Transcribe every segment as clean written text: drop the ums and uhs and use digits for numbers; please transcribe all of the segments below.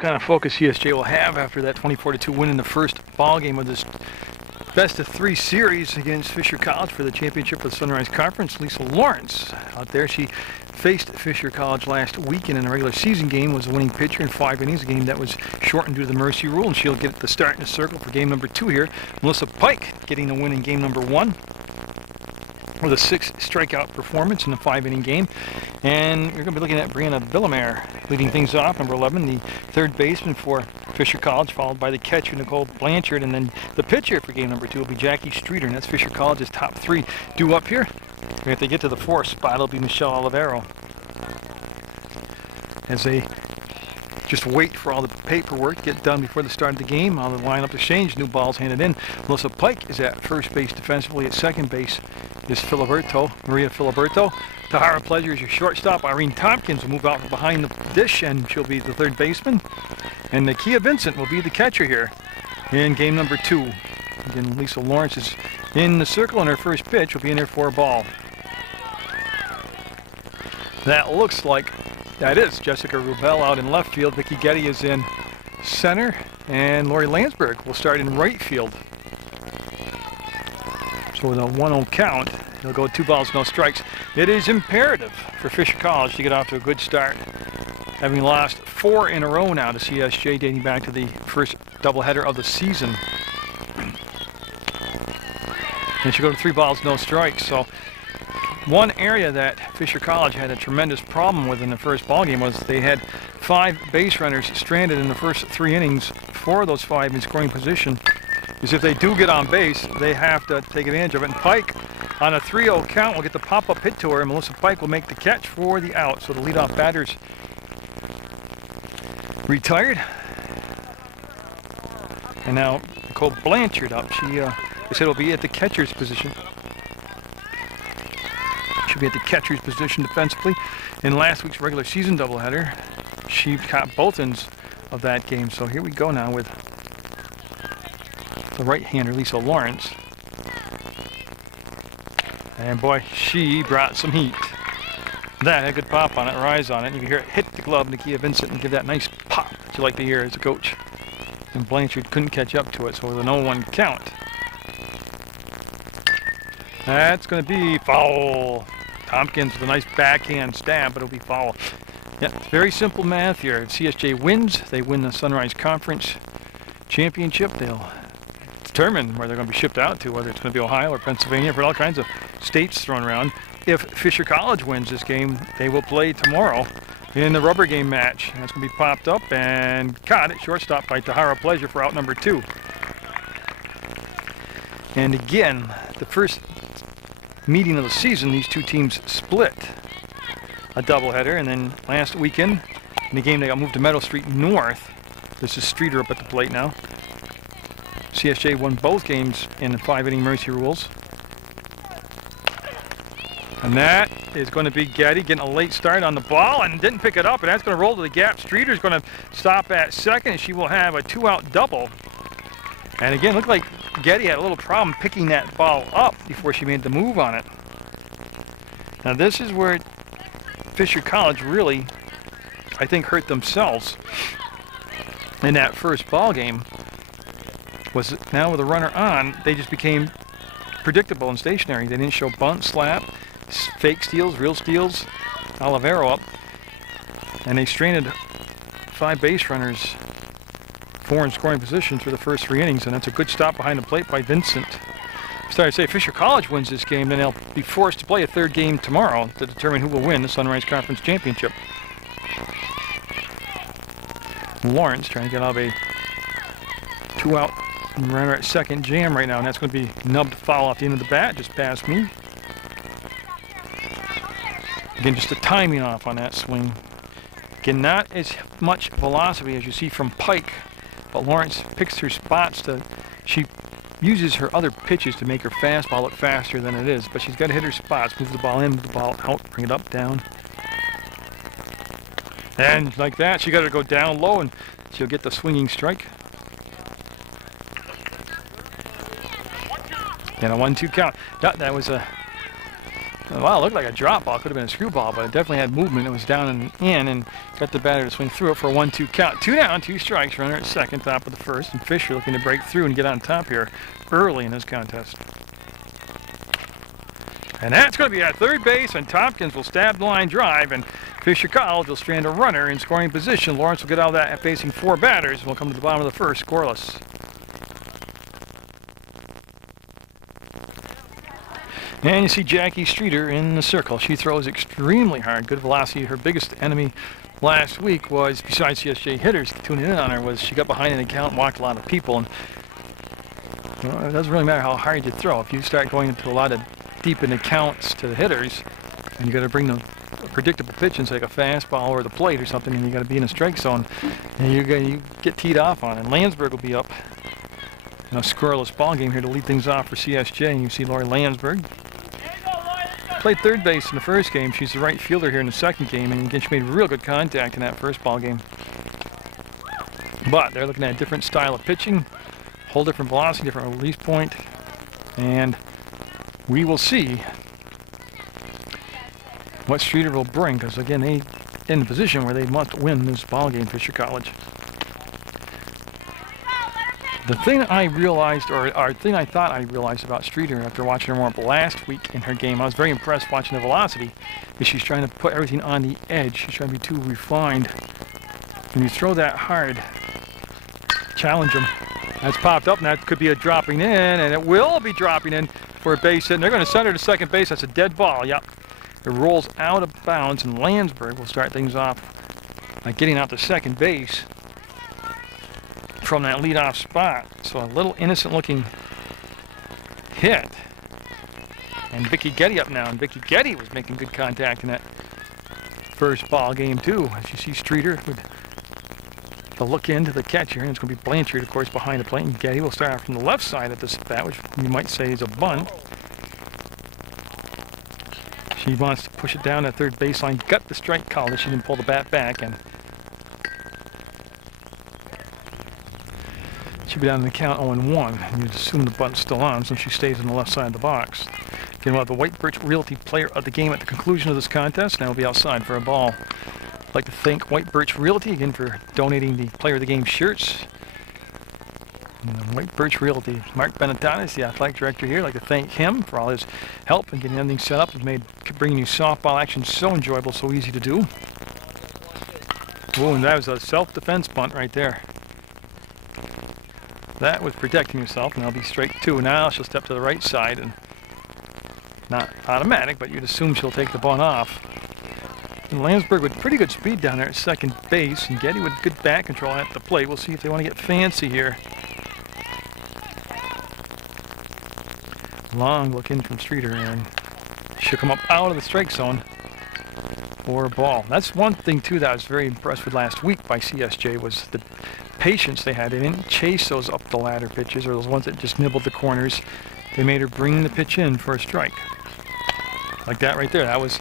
kind of focus CSJ will have after that 24-2 win in the first ball game of this best-of-3 series against Fisher College for the championship of the Sunrise Conference. Lisa Lawrence out there. She faced Fisher College last weekend in a regular season game, was the winning pitcher in 5 innings, a game that was shortened due to the mercy rule, and she'll get the start in the circle for game number 2 here. Melissa Pike getting the win in game number 1 with a 6 strikeout performance in the 5-inning game. And you're going to be looking at Brianna Villamere leading things off, number 11, the third baseman for Fisher College, followed by the catcher Nicole Blanchard, and then the pitcher for game number 2 will be Jackie Streeter, and that's Fisher College's top 3 due up here. And if they get to the 4th spot, it'll be Michelle Olivero, as they just wait for all the paperwork to get done before the start of the game. All the lineup exchange, new balls handed in. Melissa Pike is at first base defensively. At second base is Maria Filiberto. Tahara Pleasure is your shortstop. Irene Tompkins will move out from behind the dish, and she'll be the third baseman. And Nakia Vincent will be the catcher here in game number 2. Again, Lisa Lawrence is in the circle, and her first pitch will be in there for a ball. That looks like that is Jessica Rubel out in left field. Vicki Getty is in center, and Lori Landsberg will start in right field. So with a 1-0 count, they'll go 2 balls, no strikes. It is imperative for Fisher College to get off to a good start, having lost 4 in a row now to CSJ, dating back to the first doubleheader of the season. And she go to 3 balls, no strikes. So one area that Fisher College had a tremendous problem with in the first ball game was they had 5 base runners stranded in the first 3 innings. 4 of those 5 in scoring position. Because if they do get on base, they have to take advantage of it. And Pike, on a 3-0 count, will get the pop-up hit to her, and Melissa Pike will make the catch for the out. So the leadoff batter's retired. And now Nicole Blanchard up. She said will be at the catcher's position. She'll be at the catcher's position defensively. In last week's regular season doubleheader, she caught both ends of that game. So here we go now with the right-hander, Lisa Lawrence. And boy, she brought some heat. That had a good pop on it, rise on it. And you can hear it hit the glove, Nakia Vincent, and give that nice pop that you like to hear as a coach. And Blanchard couldn't catch up to it, so with a 0-1 count. That's going to be foul. Tompkins with a nice backhand stab, but it'll be foul. Yeah, very simple math here. If CSJ wins, they win the Sunrise Conference Championship. They'll determine where they're going to be shipped out to, whether it's going to be Ohio or Pennsylvania, for all kinds of states thrown around. If Fisher College wins this game, they will play tomorrow in the rubber game match. And it's going to be popped up and caught at shortstop by Tahara Pleasure for out number 2. And again, the first meeting of the season, these two teams split a doubleheader, and then last weekend in the game they got moved to Meadow Street North. This is Streeter up at the plate now. CSJ won both games in the 5-inning mercy rules. And that is going to be Getty getting a late start on the ball and didn't pick it up, and that's going to roll to the gap. Streeter's going to stop at second, and she will have a 2-out double. And again, looked like Getty had a little problem picking that ball up before she made the move on it. Now this is where Fisher College really, I think, hurt themselves in that first ball game. Was now with a runner on, they just became predictable and stationary. They didn't show bunt, slap, fake steals, real steals. Olivero up, and they stranded 5 base runners, 4 in scoring position through the first 3 innings, and that's a good stop behind the plate by Vincent. Started to say if Fisher College wins this game, then they'll be forced to play a 3rd game tomorrow to determine who will win the Sunrise Conference Championship. Lawrence trying to get out of a 2-out runner at second jam right now, and that's going to be nubbed foul off the end of the bat, just past me. Again, just the timing off on that swing. Again, not as much velocity as you see from Pike, but Lawrence picks her spots she uses her other pitches to make her fastball look faster than it is, but she's got to hit her spots, move the ball in, move the ball out, bring it up, down. And like that, she got to go down low, and she'll get the swinging strike. And a 1-2 count. That was a Well, it looked like a drop ball. Could have been a screwball, but it definitely had movement. It was down and in, and got the batter to swing through it for a 1-2 count. 2 down, 2 strikes. Runner at second, top of the first, and Fisher looking to break through and get on top here early in this contest. And that's going to be at third base, and Tompkins will stab the line drive, and Fisher College will strand a runner in scoring position. Lawrence will get out of that facing 4 batters, and we'll come to the bottom of the first, scoreless. And you see Jackie Streeter in the circle. She throws extremely hard, good velocity. Her biggest enemy last week was, besides CSJ hitters tuning in on her, was she got behind an account and walked a lot of people. And well, it doesn't really matter how hard you throw. If you start going into a lot of deep in accounts to the hitters, and you got to bring them a predictable pitch in, say like a fastball or the plate or something, and you got to be in a strike zone, and you get teed off on it. And Landsberg will be up in a scoreless ball game here to lead things off for CSJ. And you see Lori Landsberg played third base in the first game. She's the right fielder here in the second game, and again, she made real good contact in that first ball game. But they're looking at a different style of pitching, whole different velocity, different release point, and we will see what Streeter will bring, because again, they in a position where they must win this ball game, Fisher College. The thing I realized, or thing I thought I realized about Streeter after watching her warm up last week in her game, I was very impressed watching the velocity, is she's trying to put everything on the edge. She's trying to be too refined. When you throw that hard, challenge them. That's popped up, and that could be a dropping in, and it will be dropping in for a base hit. And they're going to center to second base. That's a dead ball. Yep. It rolls out of bounds, and Landsberg will start things off by getting out to second base from that leadoff spot. So a little innocent-looking hit. And Vicky Getty up now. And Vicky Getty was making good contact in that first ball game, too. As you see Streeter with a look into the catcher, and it's going to be Blanchard, of course, behind the plate. And Getty will start off from the left side at this bat, which you might say is a bunt. She wants to push it down that third baseline. Got the strike call. She didn't pull the bat back, and she'll be down in the count 0-1. And you'd assume the bunt's still on, so she stays on the left side of the box. Again, we'll have the White Birch Realty player of the game at the conclusion of this contest. Now we'll be outside for a ball. I'd like to thank White Birch Realty again for donating the player of the game shirts. And White Birch Realty, Mark Benetanis, the athletic director here. I'd like to thank him for all his help in getting everything set up. It's made bringing you softball action so enjoyable, so easy to do. Oh, and that was a self-defense bunt right there. That was protecting herself, and that'll be strike 2. Now she'll step to the right side, and not automatic, but you'd assume she'll take the bunt off. And Landsberg with pretty good speed down there at second base, and Getty with good bat control at the plate. We'll see if they want to get fancy here. Long look in from Streeter, and she'll come up out of the strike zone for a ball. That's one thing, too, that I was very impressed with last week by CSJ, was the patience they had. They didn't chase those up the ladder pitches, or those ones that just nibbled the corners. They made her bring the pitch in for a strike. Like that right there. That was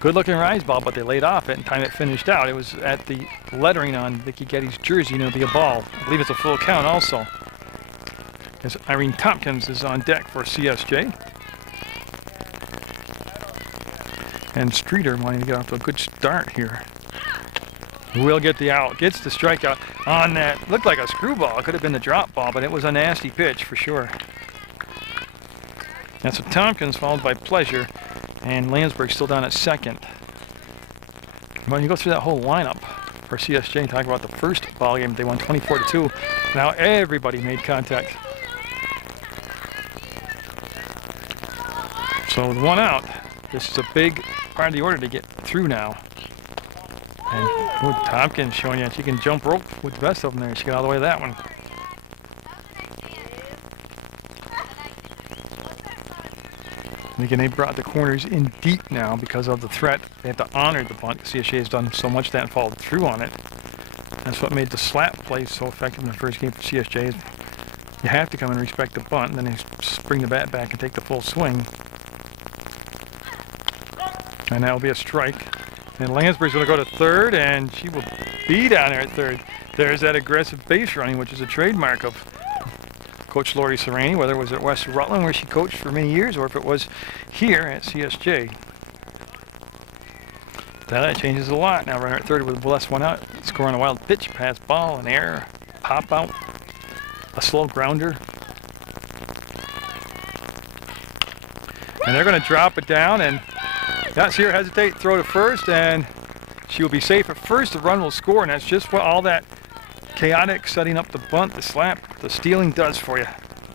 good-looking rise ball, but they laid off it, and time it finished out. It was at the lettering on Vicky Getty's jersey, and it'll be a ball. I believe it's a full count also. As Irene Tompkins is on deck for CSJ. And Streeter wanting to get off to a good start here. Will get the out, gets the strikeout on that. Looked like a screwball. It could have been the drop ball, but it was a nasty pitch for sure. That's a Tompkins followed by Pleasure, and Landsberg still down at second. When you go through that whole lineup for CSJ and talk about the first ball game, they won 24-2. Now everybody made contact. So with one out, this is a big part of the order to get through now. And Tompkins showing you she can jump rope with the best of them there. She got all the way to that one. And again, they brought the corners in deep now because of the threat. They have to honor the bunt. CSJ has done so much that and followed through on it. That's what made the slap play so effective in the first game for CSJ. You have to come and respect the bunt, and then they bring the bat back and take the full swing. And that will be a strike. And Landsberg's going to go to third, and she will be down there at third. There's that aggressive base running, which is a trademark of Coach Lori Serrani, whether it was at West Rutland where she coached for many years or if it was here at CSJ. That changes a lot. Now runner at third with Bless one out, scoring a wild pitch, pass ball, an error, pop out, a slow grounder. And they're going to drop it down, and that's here, hesitate, throw to first, and she will be safe at first. The run will score, and that's just what all that chaotic setting up the bunt, the slap, the stealing does for you.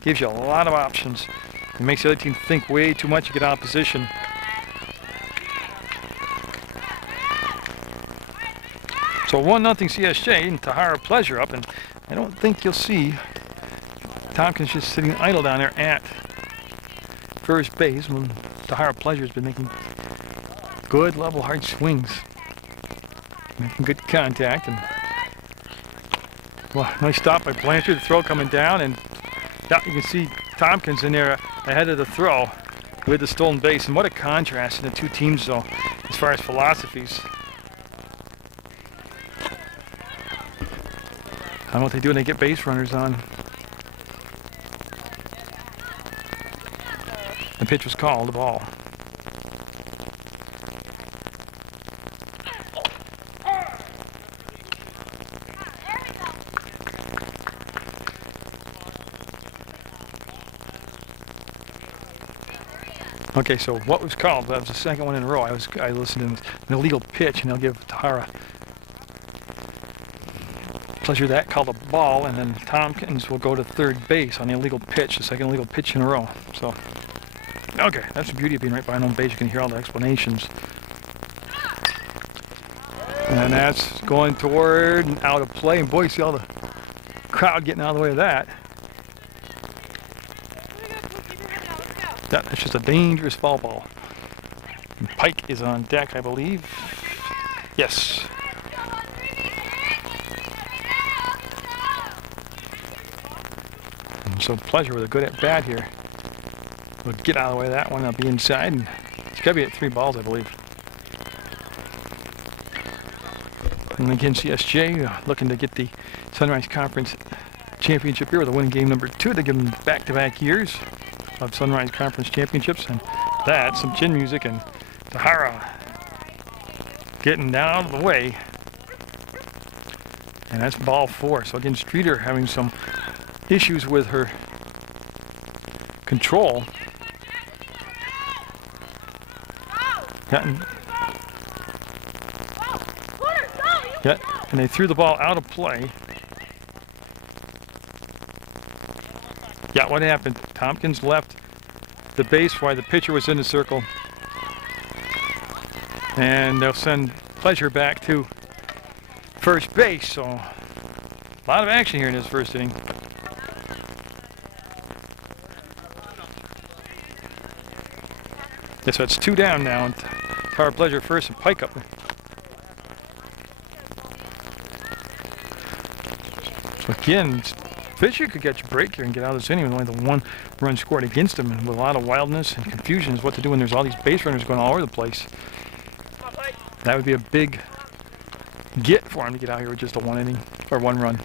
Gives you a lot of options. It makes the other team think way too much to get out of position. So 1-0 CSJ and Tahara Pleasure up, and I don't think you'll see Tompkins just sitting idle down there at first base when Tahara Pleasure has been making good level hard swings, making good contact. And well, nice stop by Blanchard. The throw coming down, and you can see Tompkins in there ahead of the throw with the stolen base. And what a contrast in the two teams, though, as far as philosophies. I don't know what they do when they get base runners on. The pitch was called, the ball. Okay, so what was called? That was the second one in a row. I listened to an illegal pitch, and they'll give Tahara Pleasure that, called a ball, and then Tompkins will go to third base on the illegal pitch, the second illegal pitch in a row. So, okay, that's the beauty of being right behind home base. You can hear all the explanations. And that's going toward and out of play. And boy, you see all the crowd getting out of the way of that. That's just a dangerous foul ball. And Pike is on deck, I believe. Yes. And so Pleasure with a good at bat here. We'll get out of the way of that one. I'll be inside, and it's got to be at 3 balls, I believe. And again, CSJ looking to get the Sunrise Conference Championship here with a winning game number 2. They give them back-to-back years of Sunrise Conference Championships, and that's some chin music, and Tahara getting down out of the way, and that's ball 4. So again, Streeter having some issues with her control. And they threw the ball out of play. Yeah, what happened? Tompkins left the base while the pitcher was in the circle. And they'll send Pleasure back to first base. So a lot of action here in this first inning. Yeah, so it's 2 down now, and Tahara Pleasure first and Pike up. So again, Fisher could get you a break here and get out of this inning with only the 1 run scored against him, and with a lot of wildness and confusion is what to do when there's all these base runners going all over the place. That would be a big get for him to get out here with just a 1 inning or 1 run.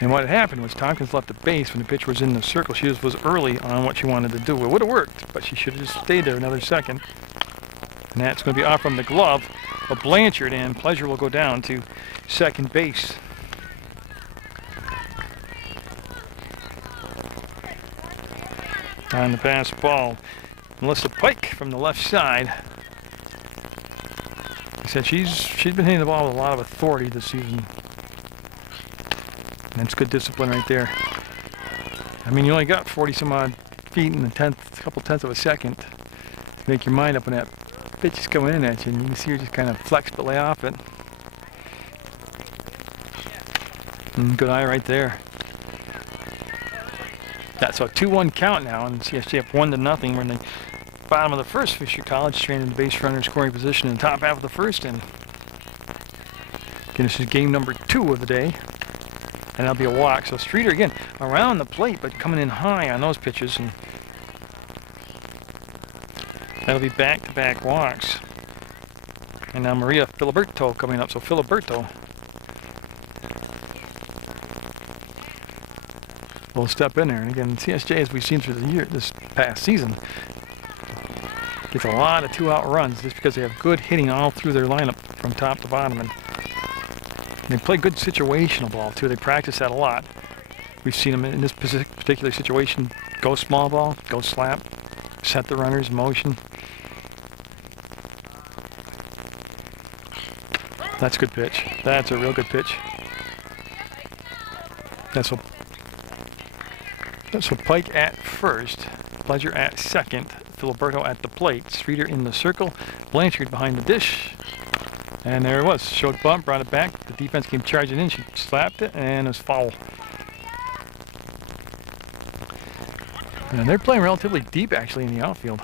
And what had happened was Tompkins left the base when the pitcher was in the circle. She was early on what she wanted to do. It would have worked, but she should have just stayed there another second. And that's going to be off from the glove of Blanchard, and Pleasure will go down to second base. On the pass ball, Melissa Pike from the left side. I said she's been hitting the ball with a lot of authority this season. And that's good discipline right there. I mean, you only got 40 some odd feet in a couple tenths of a second to make your mind up when that pitch is coming in at you, and you can see her just kind of flex but lay off it. And good eye right there. That's a 2-1 count now, and CSJ up 1-0. We're in the bottom of the first. Fisher College training the base runner scoring position in the top half of the first. And again, this is game number 2 of the day, and that'll be a walk. So Streeter again around the plate, but coming in high on those pitches, and that'll be back-to-back walks. And now Maria Filiberto coming up. So Filiberto will step in there. And again, CSJ, as we've seen through the year, this past season, gets a lot of 2-out runs just because they have good hitting all through their lineup from top to bottom. And they play good situational ball too. They practice that a lot. We've seen them in this particular situation go small ball, go slap, set the runners in motion. That's a good pitch. That's a real good pitch. That's so Pike at first, Pleasure at second, Filiberto at the plate, Streeter in the circle, Blanchard behind the dish. And there it was. Showed bump, brought it back. The defense came charging in. She slapped it, and it was foul. And they're playing relatively deep, actually, in the outfield.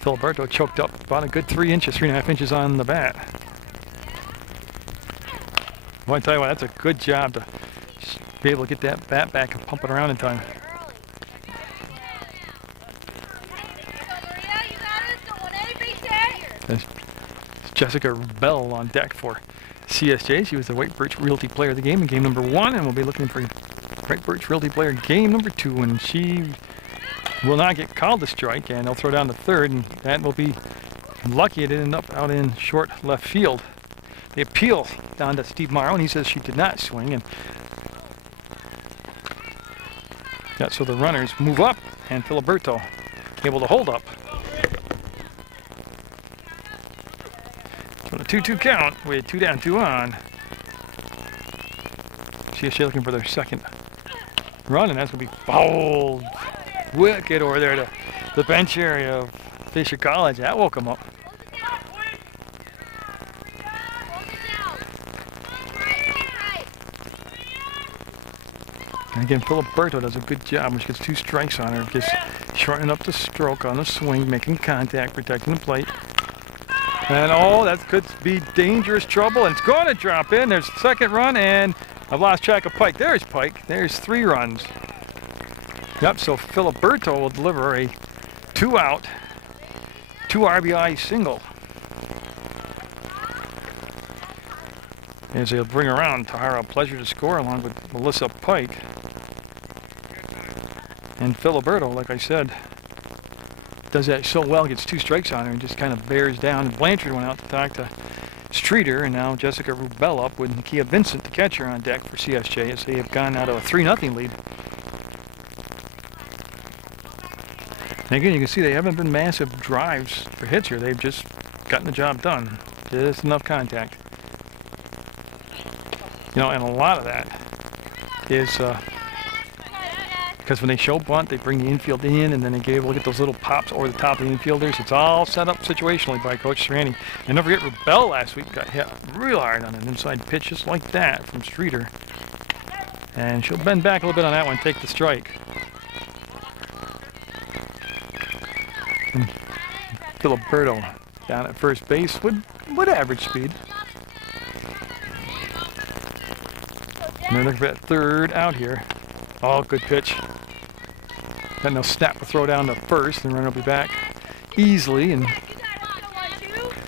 Filiberto choked up about a good 3 inches, 3.5 inches on the bat. Well, I tell you what, that's a good job to be able to get that bat back and pump it around in time. There's Jessica Bell on deck for CSJ. She was the White Birch Realty Player of the game in game number 1, and we'll be looking for White Birch Realty Player in game number 2, and she will not get called to strike, and they'll throw down the third, and that will be lucky. It ended up out in short left field. They appeal down to Steve Morrow, and he says she did not swing, and yeah, so the runners move up, and Filiberto able to hold up. So the 2-2 count with 2 down, 2 on. CSJ looking for their second run, and that's going to be fouled. Wicked over there to the bench area of Fisher College. That woke them up. And again, Filiberto does a good job when she gets 2 strikes on her. Just shortening up the stroke on the swing, making contact, protecting the plate. And oh, that could be dangerous trouble, and it's going to drop in. There's the second run, and I've lost track of Pike. There's Pike. There's 3 runs. Yep, so Filiberto will deliver a 2-out, 2 RBI single. As they'll bring around Tahara Pleasure to score along with Melissa Pike. And Filiberto, like I said, does that so well, gets 2 strikes on her and just kind of bears down. And Blanchard went out to talk to Streeter, and now Jessica Rubel up with Nakia Vincent, the catcher, on deck for CSJ as they have gone out of a 3-0 lead. And again, you can see they haven't been massive drives for hits here. They've just gotten the job done. Just enough contact. You know, and a lot of that is because when they show bunt, they bring the infield in, and then they get able to get those little pops over the top of the infielders. It's all set up situationally by Coach Serrani. And don't forget, Rubel last week got hit real hard on an inside pitch just like that from Streeter. And she'll bend back a little bit on that one, take the strike. And Filiberto down at first base with average speed. And they're looking for that 3rd out here. Oh, good pitch. Then they'll snap the throw down to first, and the runner will be back easily. And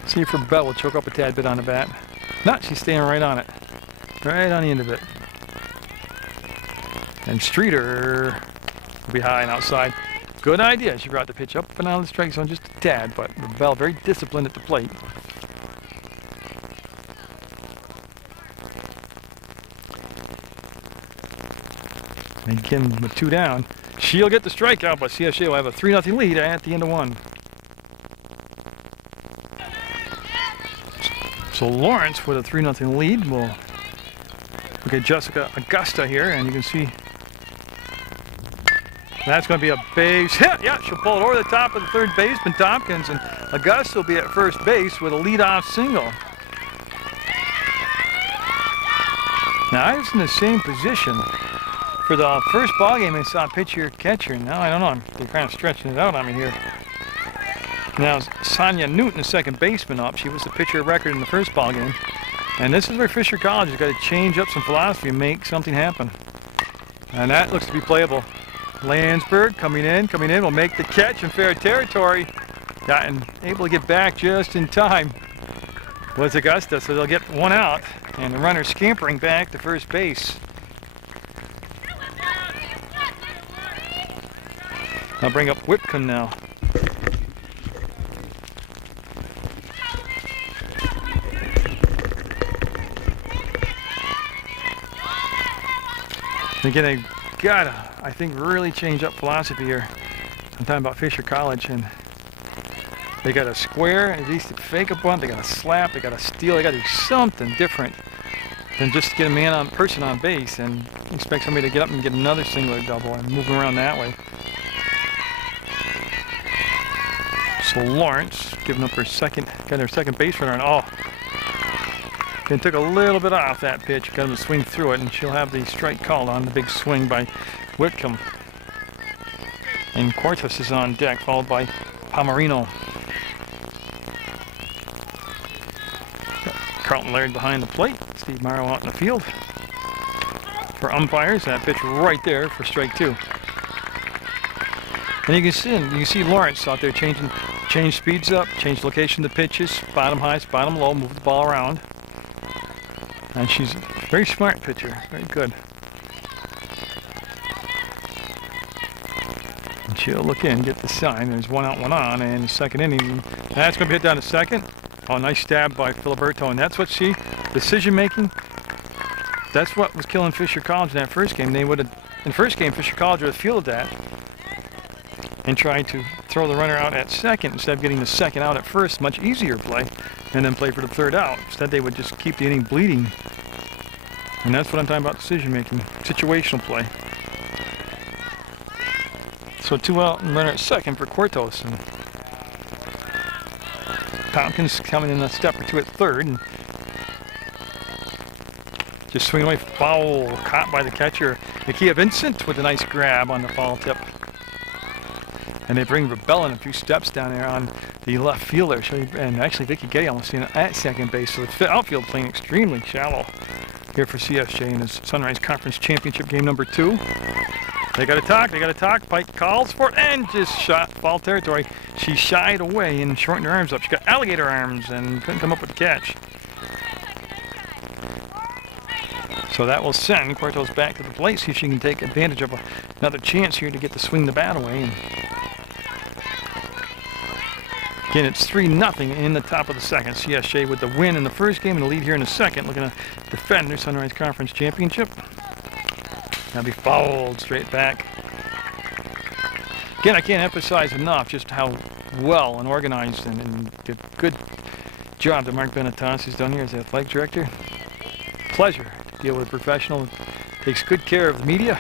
see if Rubel will choke up a tad bit on the bat. Not, she's staying right on it. Right on the end of it. And Streeter will be high and outside. Good idea. She brought the pitch up and out of the strike zone just a tad, but Rubel very disciplined at the plate. And again, with 2 down, she'll get the strikeout, but CSJ will have a 3-0 lead at the end of 1. So Lawrence with a 3-0 lead will look at Jessica Augusta here, and you can see that's going to be a base hit. Yeah, she'll pull it over the top of the third baseman, Tompkins, and Augusta will be at first base with a leadoff single. Now, I was in the same position for the first ball game. I saw pitcher catcher. Now I don't know. They're kind of stretching it out on me here. Now Sonia Newton, the second baseman, up. She was the pitcher of record in the first ball game, and this is where Fisher College has got to change up some philosophy and make something happen. And that looks to be playable. Landsberg coming in, will make the catch in fair territory. Yeah, and able to get back just in time was Augusta, so they'll get 1 out, and the runner scampering back to first base. I'll bring up Whitcomb now. Again, they gotta, I think, really change up philosophy here. I'm talking about Fisher College, and they got to square, at least fake a bunt, they got to slap, they got to steal, they got to do something different than just get a person on base and expect somebody to get up and get another single or double and move them around that way. So Lawrence giving up her second, got her second base runner, and and took a little bit off that pitch, got him to swing through it, and she'll have the strike called on the big swing by Whitcomb. And Cortes is on deck, followed by Palmerino. Carlton Laird behind the plate, Steve Morrow out in the field. For umpires, that pitch right there for strike 2. And you can see Lawrence out there change speeds up, change location of the pitches, bottom high, bottom low, move the ball around. And she's a very smart pitcher, very good. And she'll look in, get the sign. There's 1 out, 1 on, and the second inning. That's going to be hit down to second. Oh, nice stab by Filiberto, and that's what decision making. That's what was killing Fisher College in that first game. They would have, in the first game, Fisher College would have fielded that and tried to throw the runner out at second instead of getting the second out at first. Much easier play, and then play for the third out. Instead, they would just keep the inning bleeding. And that's what I'm talking about, decision making, situational play. So 2 out and runner at second for Cortes, and Tompkins coming in a step or 2 at third, and just swinging away, foul, caught by the catcher. Nakia Vincent with a nice grab on the foul tip. And they bring Rebellin a few steps down there on the left fielder. And actually Vicky Gay almost seen it at second base. So the outfield playing extremely shallow here for CSJ in this Sunrise Conference Championship game number 2. They got to talk. Pike calls for it and just shot foul territory. She shied away and shortened her arms up. She got alligator arms and couldn't come up with the catch. So that will send Cortes back to the plate, see if she can take advantage of another chance here to get to swing the bat away. And again, it's 3-0 in the top of the second. CSJ with the win in the first game and the lead here in the second, looking to defend their Sunrise Conference Championship. That'll be fouled straight back. Again, I can't emphasize enough just how well and organized and good job that Mark Benatas has done here as athletic director. Pleasure to deal with a professional. Takes good care of the media,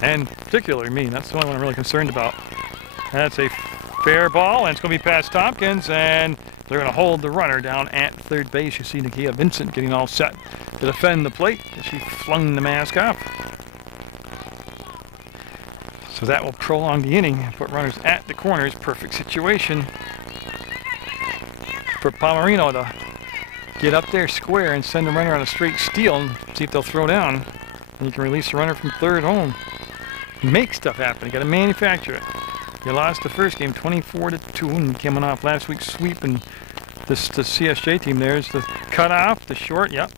and particularly me. That's the only one I'm really concerned about. That's a fair ball, and it's going to be past Tompkins, and they're going to hold the runner down at third base. You see Nakia Vincent getting all set to defend the plate as she flung the mask off. So that will prolong the inning and put runners at the corners. Perfect situation for Palmerino to get up there square and send the runner on a straight steal and see if they'll throw down. And you can release the runner from third home. Make stuff happen. You got to manufacture it. You lost the first game 24-2 and coming off last week's sweep, and the CSJ team there is the cutoff, the short. Yep.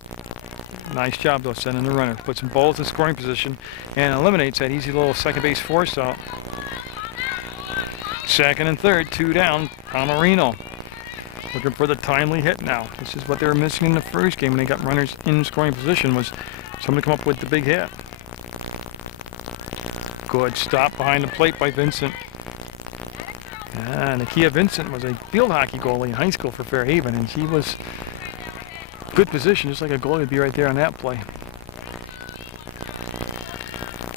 Nice job though, sending the runner. Puts them both in scoring position and eliminates that easy little second base force out. Second and third, 2 down. Palmerino looking for the timely hit now. This is what they were missing in the first game when they got runners in scoring position, was somebody come up with the big hit. Good stop behind the plate by Vincent. Nakia Vincent was a field hockey goalie in high school for Fairhaven, and she was good position, just like a goalie would be right there on that play.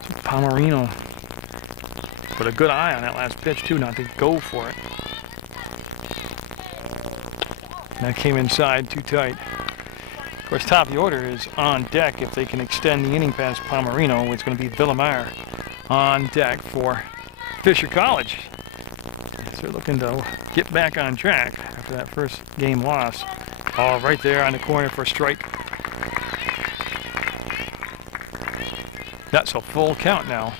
So Palmerino put a good eye on that last pitch too, not to go for it. That came inside too tight. Of course, top of the order is on deck. If they can extend the inning past Palmerino, it's going to be Villamar on deck for Fisher College. So they're looking to get back on track after that first game loss. Oh, right there on the corner for a strike. That's a full count now.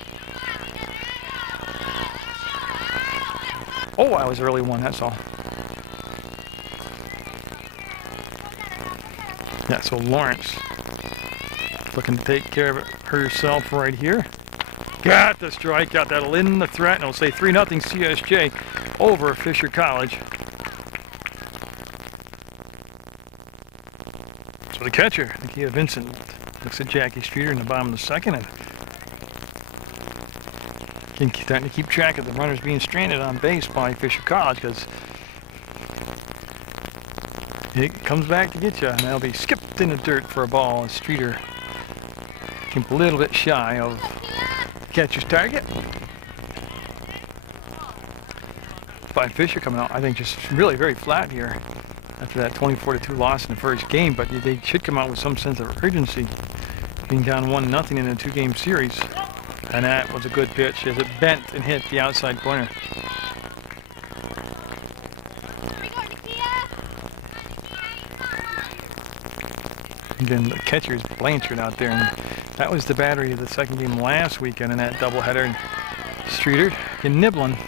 Oh, I was early one, that's all. Yeah, so Lawrence looking to take care of it herself right here. Got the strikeout. That'll end the threat, and it'll say 3-0 CSJ over Fisher College. So the catcher, Nakia Vincent, looks at Jackie Streeter in the bottom of the second, and starting to keep track of the runners being stranded on base by Fisher College, because it comes back to get you, and they'll be skipped in the dirt for a ball. And Streeter came a little bit shy of catcher's target. By Fisher coming out, I think, just really very flat here after that 24-2 loss in the first game, but they should come out with some sense of urgency, being down 1-0 in a 2-game series. And that was a good pitch as it bent and hit the outside corner. Again, the catcher is Blanchard out there, and that was the battery of the second game last weekend in that doubleheader. And Streeter and nibbling.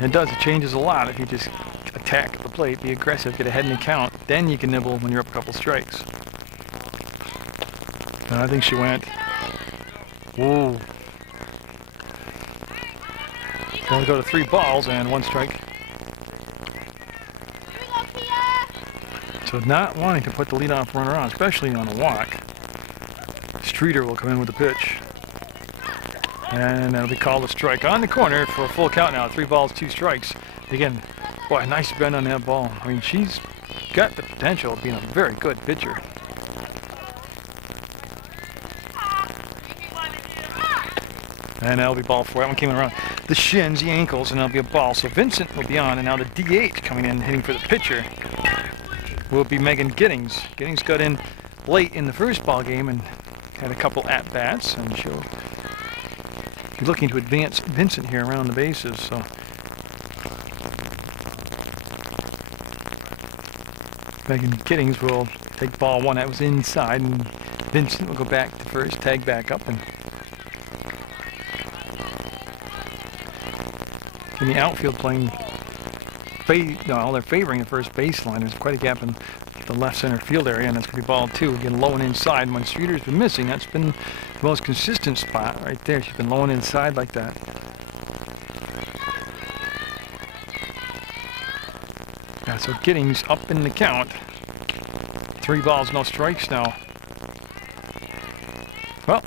It does, it changes a lot if you just attack the plate, be aggressive, get ahead in the count, then you can nibble when you're up a couple strikes. And I think she went. Whoa. Only go to 3 balls and 1 strike. So not wanting to put the leadoff runner on, especially on a walk. Streeter will come in with the pitch. And that'll be called a strike on the corner for a full count now. 3 balls, 2 strikes. Again, boy, nice bend on that ball. I mean, she's got the potential of being a very good pitcher. And that'll be ball 4. That one came around the shins, the ankles, and that'll be a ball. So Vincent will be on, and now the DH coming in, hitting for the pitcher, will be Megan Giddings. Giddings got in late in the first ball game and had a couple at-bats, and she'll be looking to advance Vincent here around the bases. So Megan Giddings will take ball 1. That was inside, and Vincent will go back to first, tag back up, and in the outfield playing, they're favoring the first baseline. There's quite a gap in the left center field area, and that's going to be ball 2. Again, low and inside. And when Streeter's been missing, that's been the most consistent spot right there. She's been low and inside like that. Yeah, so Giddings up in the count. 3 balls, no strikes now. Well,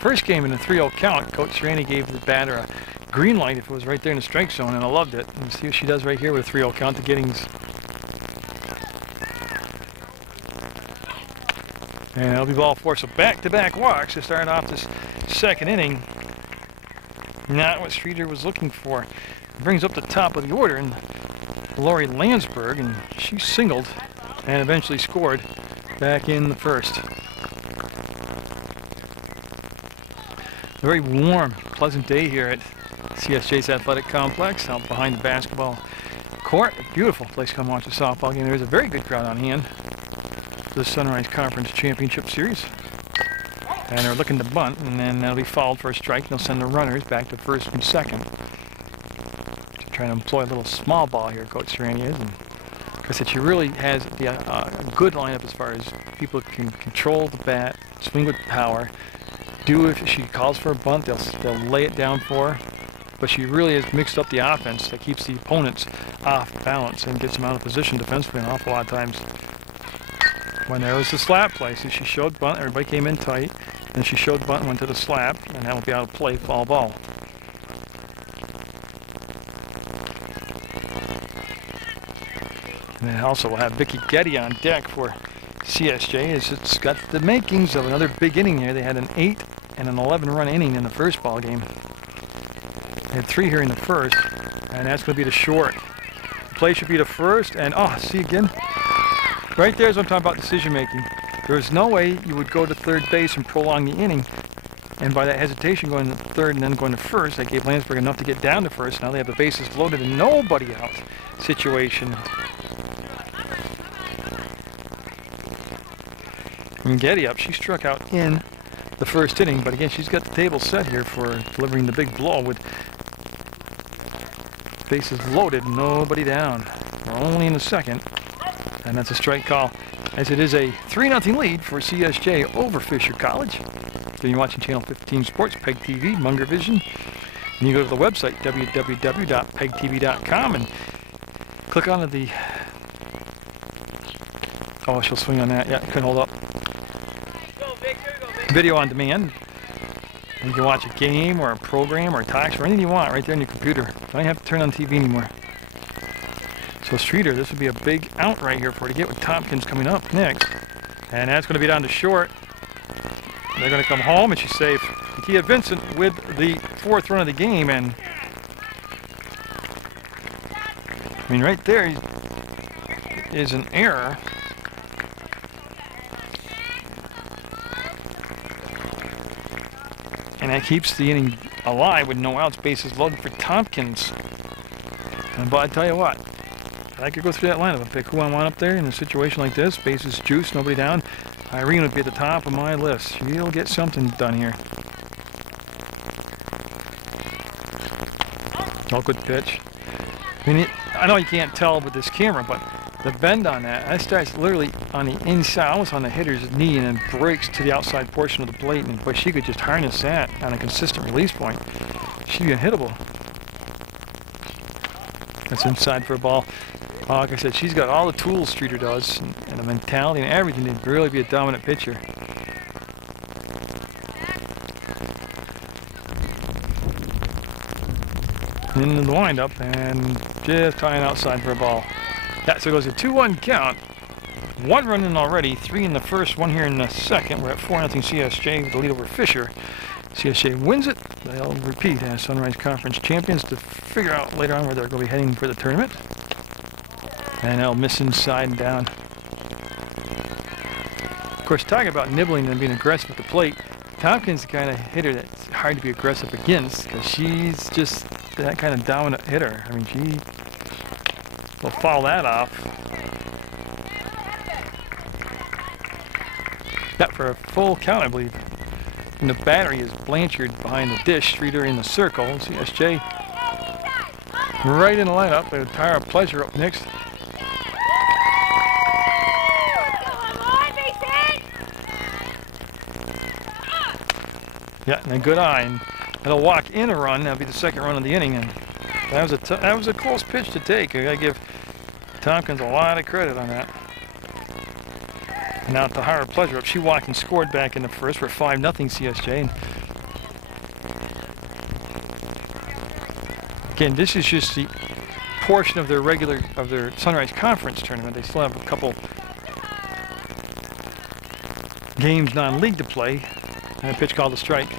first game in the 3-0 count, Coach Randy gave the batter a green light if it was right there in the strike zone, and I loved it. And see what she does right here with a 3-0 count to Giddings. And it'll be ball 4. So back-to-back walks to start off this second inning. Not what Streeter was looking for. It brings up the top of the order, and Lori Landsberg, and she singled and eventually scored back in the first. A very warm, pleasant day here at CSJ's Athletic Complex, out behind the basketball court. A beautiful place to come watch a softball game. There's a very good crowd on hand for the Sunrise Conference Championship Series. And they're looking to bunt, and then that'll be fouled for a strike. They'll send the runners back to first and second. To try to employ a little small ball here, Coach Serrani is. And like I said, she really has a good lineup as far as people can control the bat, swing with power. If she calls for a bunt, they'll lay it down for her. But she really has mixed up the offense that keeps the opponents off balance and gets them out of position defensively an awful lot of times. When there was the slap play, so she showed bunt, everybody came in tight, and she showed bunt and went to the slap, and that will be out of play, foul ball. And then also we'll have Vicki Getty on deck for CSJ, as it's got the makings of another big inning here. They had an 8 and an 11-run inning in the first ball game. They had 3 here in the first, and that's going to be the short. The play should be the first, and see again? Right there's what I'm talking about decision making. There's no way you would go to third base and prolong the inning, and by that hesitation going to third and then going to first, that gave Landsberg enough to get down to first. Now they have the bases loaded and nobody out situation. And Getty up, she struck out in the first inning, but again, she's got the table set here for delivering the big blow with bases loaded, nobody down. We're only in the second, and that's a strike call as it is a 3-0 lead for CSJ over Fisher College. So you're watching Channel 15 Sports, PEGTV, Munger Vision. And you go to the website, www.pegtv.com, and click on the... Oh, she'll swing on that. Yeah, couldn't hold up. Video on demand. You can watch a game or a program or a talk show or anything you want right there on your computer. You don't have to turn on TV anymore. So Streeter, this would be a big out right here for her to get with Tompkins coming up next. And that's going to be down to short. They're going to come home and she's safe. Kia Vincent with the 4th run of the game, and I mean right there is an error. And that keeps the inning alive with no outs, bases loaded for Tompkins. But I tell you what, I could go through that lineup and pick who I want up there in a situation like this. Bases juice, nobody down. Irene would be at the top of my list. She'll get something done here. Oh, good pitch. I mean, I know you can't tell with this camera, but the bend on that starts literally on the inside, almost on the hitter's knee, and then breaks to the outside portion of the plate. And boy, she could just harness that on a consistent release point. She'd be unhittable. That's inside for a ball. Like I said, she's got all the tools Streeter does, and the mentality and everything to really be a dominant pitcher. Into the windup and just tying outside for a ball. Yeah, so it goes a 2-1 count. 1 run in already, 3 in the first, 1 here in the second. We're at 4-0 CSJ with the lead over Fisher. CSJ wins it. They'll repeat as Sunrise Conference champions to figure out later on where they're going to be heading for the tournament. And they'll miss inside and down. Of course, talking about nibbling and being aggressive at the plate, Tompkins is the kind of hitter that's hard to be aggressive against because she's just that kind of dominant hitter. I mean, she will foul that off. Got for a full count, I believe. And the battery is Blanchard behind the dish, Streeter in the circle. CSJ right in the lineup. With Tara Pleasure up next. Yeah, and a good eye. And it'll walk in a run. That'll be the 2nd run of the inning. And that was a close pitch to take. I got to give Tompkins a lot of credit on that. And now to Tara Pleasure up. She walked and scored back in the first for 5-0 CSJ. And again, this is just the portion of their Sunrise Conference tournament. They still have a couple games non-league to play. And a pitch called a strike.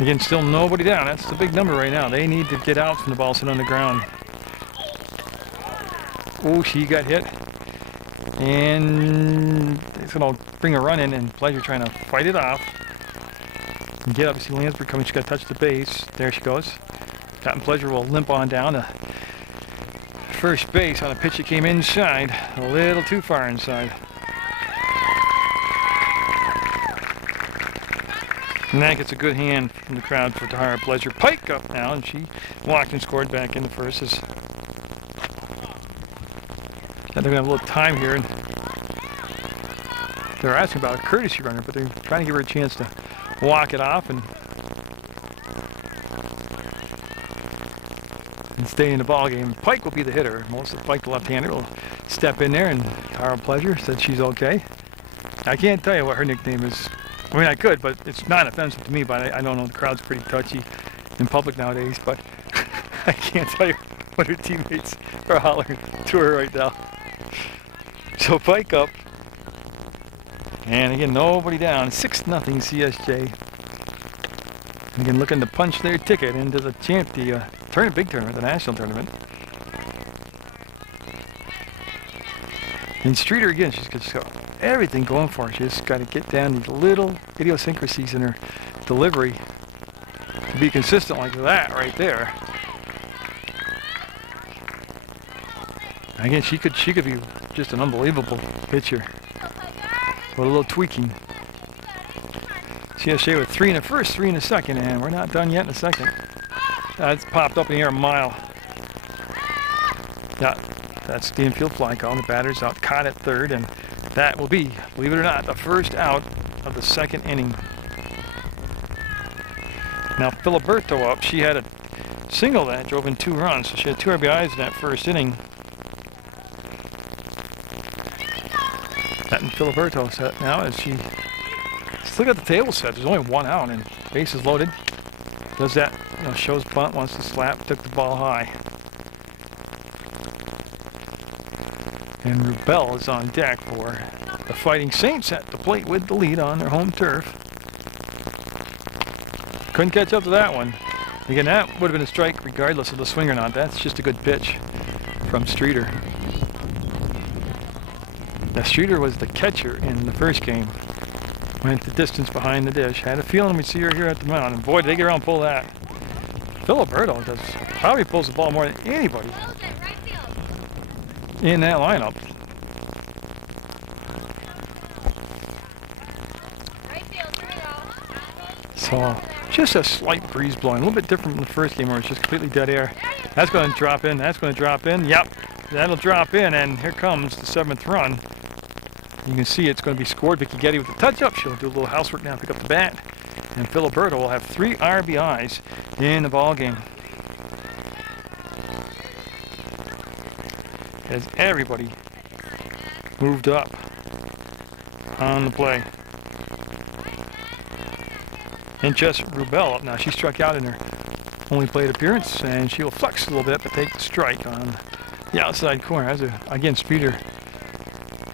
Again, still nobody down. That's the big number right now. They need to get out from the ball sitting on the ground. Oh, she got hit. And it's going to bring a run in, and Pleasure trying to fight it off. And get up. See Lansford coming. She's got to touch the base. There she goes. Cotton Pleasure will limp on down to first base on a pitch that came inside. A little too far inside. And that gets a good hand from the crowd for Tara Pleasure. Pike up now, and she walked and scored back in the first. And they're going to have a little time here. And they're asking about a courtesy runner, but they're trying to give her a chance to walk it off and stay in the ball game. Pike will be the hitter. Most of the Pike, the left-hander, will step in there, and Tara Pleasure said she's okay. I can't tell you what her nickname is. I mean, I could, but it's not offensive to me, but I don't know. The crowd's pretty touchy in public nowadays, but I can't tell you what her teammates are hollering to her right now. So Pike up. And again, nobody down. 6-0 CSJ. And again, looking to punch their ticket into the big tournament, the national tournament. And Streeter, again, she's got everything going for her. She's just got to get down these little idiosyncrasies in her delivery to be consistent like that right there. Again, she could be just an unbelievable pitcher with a little tweaking. CSJ with 3 in the first, 3 in the second, and we're not done yet in the second. It's popped up in the air a mile. Yeah, that's the infield fly call. The batter's out, caught at third, and that will be, believe it or not, the first out of the second inning. Now Filiberto up. She had a single that drove in 2 runs, so she had 2 RBIs in that first inning. That and Filiberto set now as she still got the table set. There's only 1 out and bases loaded. Does that, shows bunt, wants to slap, took the ball high. And Rubel is on deck for the Fighting Saints at the plate with the lead on their home turf. Couldn't catch up to that one. Again, that would have been a strike regardless of the swing or not. That's just a good pitch from Streeter. Now, Streeter was the catcher in the first game. Went the distance behind the dish. Had a feeling we'd see her here at the mound. And boy, did they get around and pull that. Filiberto probably pulls the ball more than anybody in that lineup. So just a slight breeze blowing, a little bit different from the first game where it's just completely dead air. That's going to drop in. That's going to drop in. Yep, that'll drop in, and here comes the 7th run. You can see it's going to be scored. Vicky Getty with the touch-up. She'll do a little housework now, pick up the bat. And Filiberto will have 3 RBIs in the ball game. As everybody moved up on the play. And Jess Rubel up now. She struck out in her only plate appearance, and she'll flex a little bit to take the strike on the outside corner. Again, Streeter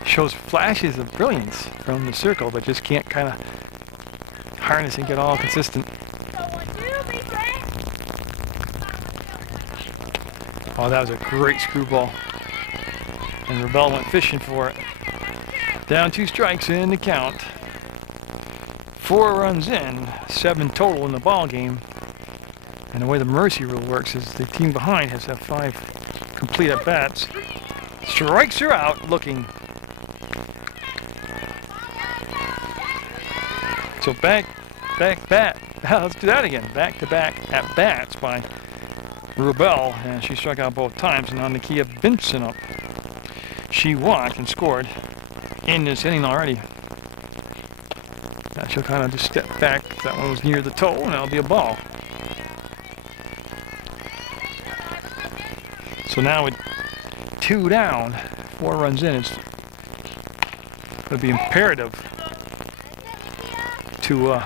shows flashes of brilliance from the circle, but just can't kind of harness and get all consistent. Oh, that was a great screwball. And Rubel went fishing for it. Down 2 strikes in the count. 4 runs in, 7 total in the ball game. And the way the mercy rule works is the team behind has to have 5 complete at bats. Strikes her out, looking. So back. Let's do that again. Back-to-back at bats by Rubel, and she struck out both times. And on the key of Vincent up, she walked and scored in this inning already. Now she'll kind of just step back. That one was near the toe, and that'll be a ball. So now with 2 down, 4 runs in, it's going to be imperative to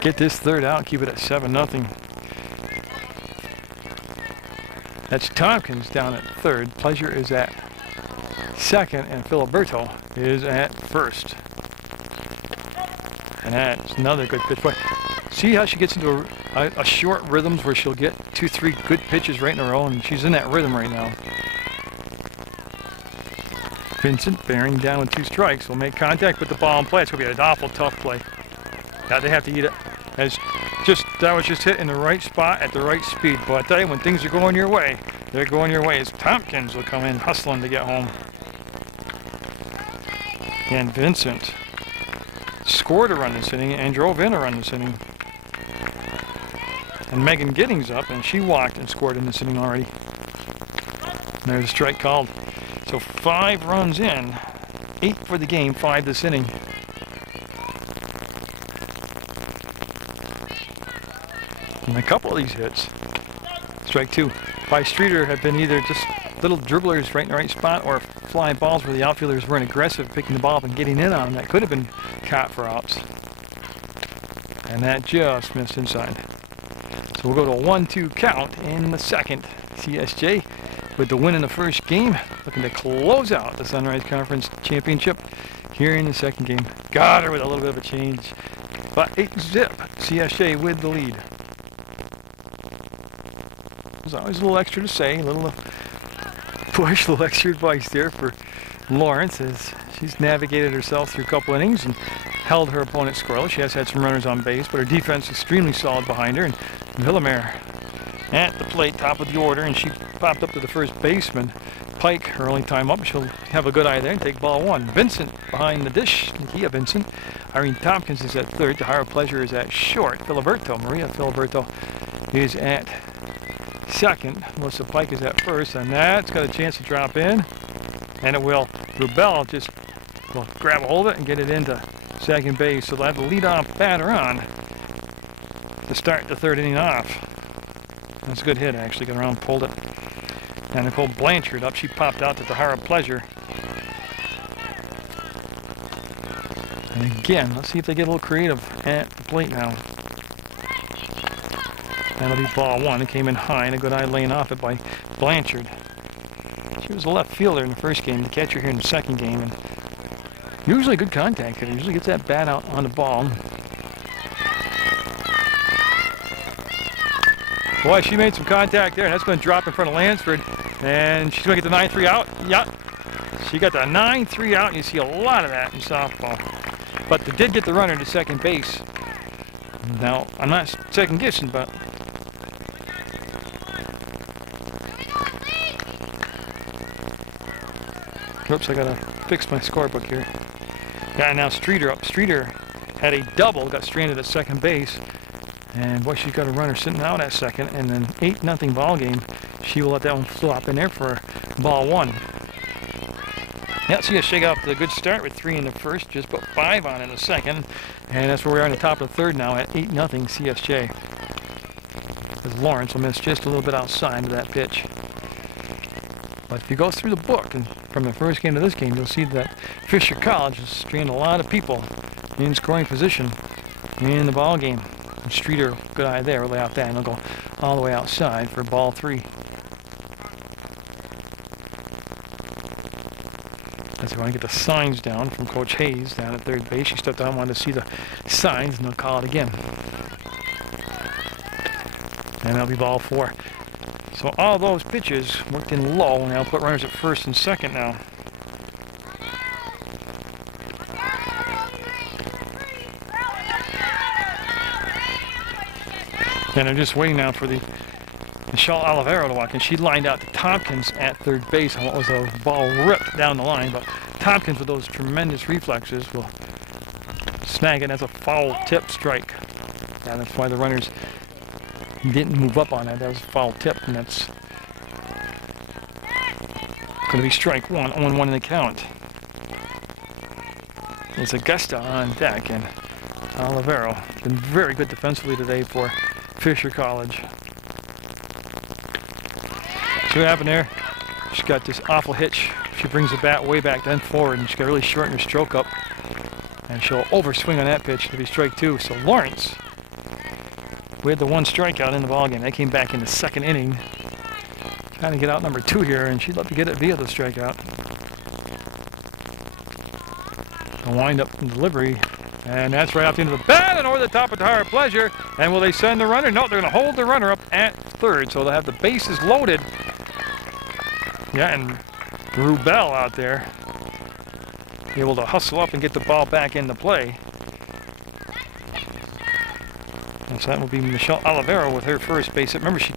get this 3rd out and keep it at 7-0. That's Tompkins down at 3rd. Pleasure is at 2nd, and Filiberto is at 1st. And that's another good pitch. But see how she gets into a short rhythms where she'll get 2-3 good pitches right in a row, and she's in that rhythm right now. Vincent, bearing down with 2 strikes, will make contact with the ball in play. It's going to be an awful tough play. Now they have to eat it. That was just hit in the right spot at the right speed. But I tell you, when things are going your way, they're going your way. As Tompkins will come in hustling to get home. And Vincent scored a run this inning and drove in a run this inning. And Megan Giddings up, and she walked and scored in this inning already. And there's a strike called. So 5 runs in, 8 for the game, 5 this inning. And a couple of these hits, strike 2, by Streeter have been either just little dribblers right in the right spot or flying balls where the outfielders weren't aggressive, picking the ball up and getting in on them. That could have been caught for outs. And that just missed inside. So we'll go to a 1-2 count in the 2nd. CSJ with the win in the first game, looking to close out the Sunrise Conference Championship here in the 2nd game. Got her with a little bit of a change, but 8-zip. CSJ with the lead. There's always a little extra to say, a little push, a little extra advice there for Lawrence as she's navigated herself through a couple innings and held her opponent scoreless. She has had some runners on base, but her defense is extremely solid behind her. And Villamere at the plate, top of the order, and she popped up to the first baseman. Pike, her only time up, she'll have a good eye there and take ball 1. Vincent behind the dish, Nakia Vincent. Irene Tompkins is at 3rd. Tahara Pleasure is at short. Maria Filiberto is at second. Melissa Pike is at first, and that's got a chance to drop in. And it will. Rubel just will grab a hold of it and get it into second base. So they'll have the leadoff batter on to start the third inning off. That's a good hit, actually. Got around, pulled it. And Nicole Blanchard up. She popped out to Tahara Pleasure. And again, let's see if they get a little creative at the plate now. That'll be ball one. It came in high, and a good eye laying off it by Blanchard. She was a left fielder in the first game, the catcher here in the second game, and usually good contact hitter. Usually gets that bat out on the ball. Boy, she made some contact there, and that's going to drop in front of Lansford, and she's going to get the 9-3 out. Yep, she got the 9-3 out, and you see a lot of that in softball. But they did get the runner to second base. Now, I'm not second guessing, but oops, I gotta fix my scorebook here. Yeah, now Streeter up. Streeter had a double, got stranded at second base. And boy, she's got a runner sitting out at second, and then 8-0 ball game. She will let that one flop in there for ball one. Yeah, see us shake out the good start with 3 in the first, just put 5 on in the second. And that's where we are in the top of the third now at 8-0 CSJ. As Lawrence will miss just a little bit outside of that pitch. But if you go through the book, and from the first game to this game, you'll see that Fisher College has stranded a lot of people in scoring position in the ball game. And Streeter, good eye there, will lay out that, and he'll go all the way outside for ball 3. As they want to get the signs down from Coach Hayes down at third base. She stepped out, wanted to see the signs, and they'll call it again. And that'll be ball 4. So all those pitches worked in low, and they'll put runners at first and second now. And they're just waiting now for the Michelle Olivero to walk in. She lined out to Tompkins at third base on what was a ball ripped down the line, but Tompkins with those tremendous reflexes will snag it. That's a foul tip strike. And that's why the runners didn't move up on that. That was a foul tip, and that's going to be strike 1, 0-1 in the count. It's Augusta on deck, and Olivero been very good defensively today for Fisher College. See what happened there? She's got this awful hitch. She brings the bat way back then forward, and she's got to really shorten her stroke up. And she'll overswing on that pitch to be strike 2. So Lawrence, we had the 1 strikeout in the ballgame. They came back in the second inning, trying to get out number 2 here, and she'd love to get it via the strikeout. A wind up in delivery, and that's right off the end of the bat and over the top of Tahara Pleasure. And will they send the runner? No, they're going to hold the runner up at third, so they'll have the bases loaded. Yeah, and Rubel out there, able to hustle up and get the ball back into play. And so that will be Michelle Olivero with her first base hit. Remember, she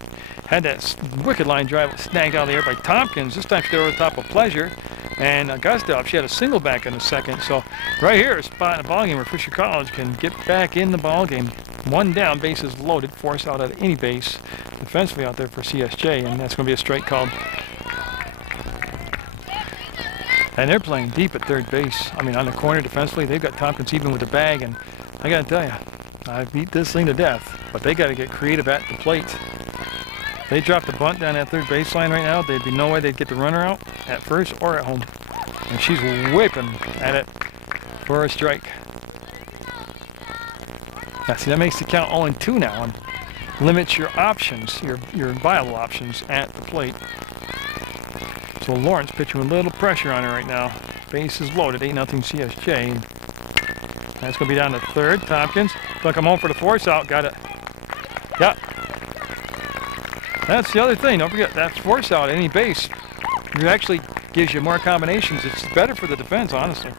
had that wicked line drive snagged out of the air by Tompkins. This time she got over the top of Pleasure. And Augusta, she had a single back in the second. So right here, a spot in the ballgame where Fisher College can get back in the ballgame. 1 down, bases loaded, force out at any base defensively out there for CSJ, and that's going to be a strike called. And they're playing deep at third base. I mean, on the corner defensively, they've got Tompkins even with the bag, and I got to tell you, I beat this thing to death, but they got to get creative at the plate. If they drop the bunt down that third baseline right now, there'd be no way they'd get the runner out at first or at home. And she's whipping at it for a strike. Now, see, that makes the count 0-2 now, and limits your options, your viable options at the plate. So Lawrence pitching with a little pressure on her right now. Base is loaded, 8-0 CSJ. That's going to be down to third. Tompkins going to come home for the force out. Got it. Yep. That's the other thing. Don't forget, that force out at any base, it actually gives you more combinations. It's better for the defense, honestly.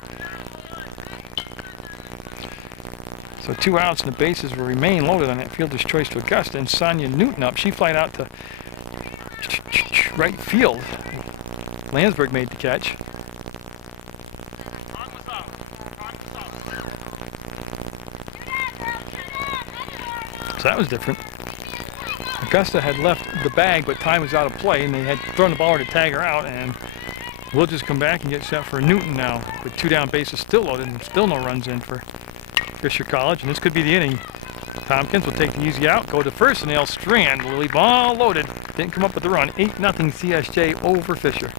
So 2 outs and the bases will remain loaded on that fielder's choice to Augusta. And Sonia Newton up. She flied out to right field. Landsberg made the catch. So that was different. Augusta had left the bag, but time was out of play, and they had thrown the ball over to tag her out, and we'll just come back and get set for Newton now, with 2 down bases still loaded, and still no runs in for Fisher College, and this could be the inning. Tompkins will take the easy out, go to first, and they'll strand. Lily ball loaded. Didn't come up with the run. 8-0 CSJ over Fisher.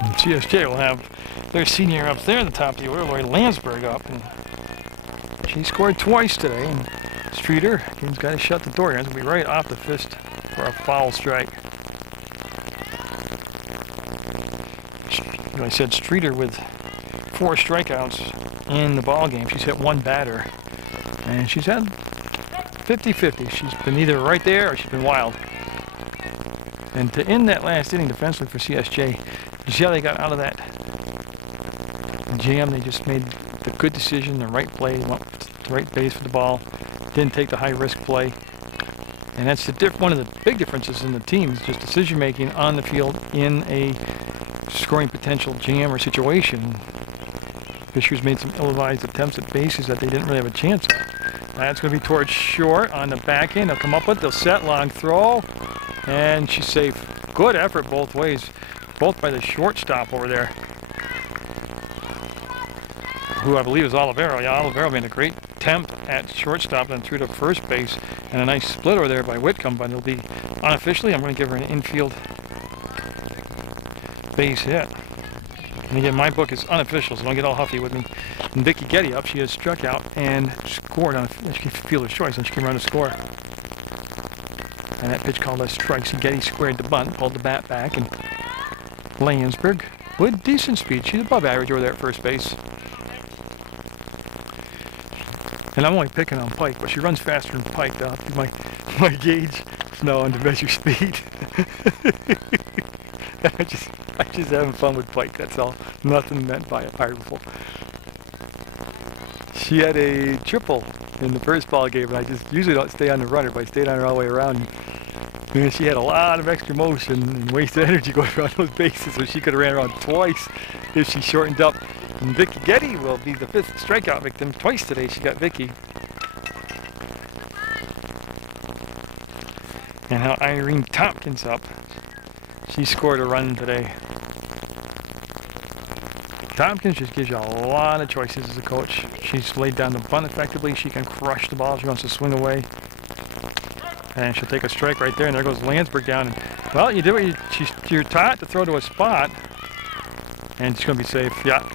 And CSJ will have their senior up there at the top of the order, Lori Landsberg up. And she scored twice today. And Streeter, he's got to shut the door here. It's going to be right off the fist for a foul strike. Like I said, Streeter with 4 strikeouts in the ball game. She's hit 1 batter, and she's had 50-50. She's been either right there or she's been wild. And to end that last inning defensively for CSJ, you see how they got out of that jam? They just made the good decision, the right play, went to the right base for the ball, didn't take the high-risk play. And that's one of the big differences in the team, is just decision-making on the field in a scoring potential jam or situation. Fisher's made some ill-advised attempts at bases that they didn't really have a chance at. That's going to be towards short on the back end. They'll come up with, they'll set, long throw, and she's safe. Good effort both ways, both by the shortstop over there, who I believe is Olivero. Yeah, Olivero made a great attempt at shortstop and threw to first base, and a nice split over there by Whitcomb, but it'll be unofficially, I'm going to give her an infield base hit. And again, my book is unofficial, so don't get all huffy with me. And Vicky Getty up, she has struck out and scored on a fielder's choice, and she can run a score. And that pitch called a strike. So Getty squared the bunt, pulled the bat back, and Landsberg with decent speed. She's above average over there at first base. And I'm only picking on Pike, but she runs faster than Pike. That'll be my gauge now to measure speed. I'm just having fun with Pike, that's all. Nothing meant by it artful. She had a triple in the first ball game, and I just usually don't stay on the runner, but I stayed on her all the way around. And she had a lot of extra motion and wasted energy going around those bases, so she could have ran around twice if she shortened up. And Vicky Getty will be the 5th strikeout victim. Twice today she got Vicky. And now Irene Tompkins up. She scored a run today. Tompkins just gives you a lot of choices as a coach. She's laid down the bunt effectively. She can crush the ball if she wants to swing away. And she'll take a strike right there, and there goes Landsberg down. And, well, you do what you're taught to throw to a spot, and she's going to be safe. Yeah.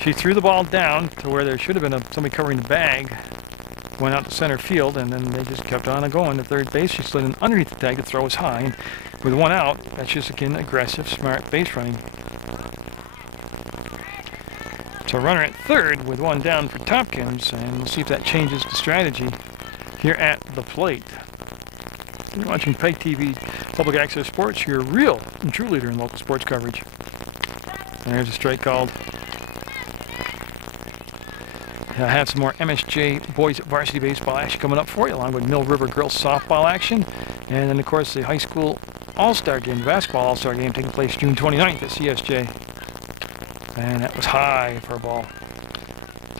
She threw the ball down to where there should have been somebody covering the bag. Went out to center field, and then they just kept on going to third base. She slid in underneath the tag to throw as high. And with 1 out, that's just, again, aggressive, smart base running. So runner at third with 1 down for Tompkins, and we'll see if that changes the strategy here at the plate. You're watching PEGTV Public Access Sports, your real and true leader in local sports coverage. And there's a strike called. I have some more MSJ boys varsity baseball action coming up for you, along with Mill River girls softball action. And then, of course, the high school all-star game, the basketball all-star game, taking place June 29th at CSJ. And that was high for a ball.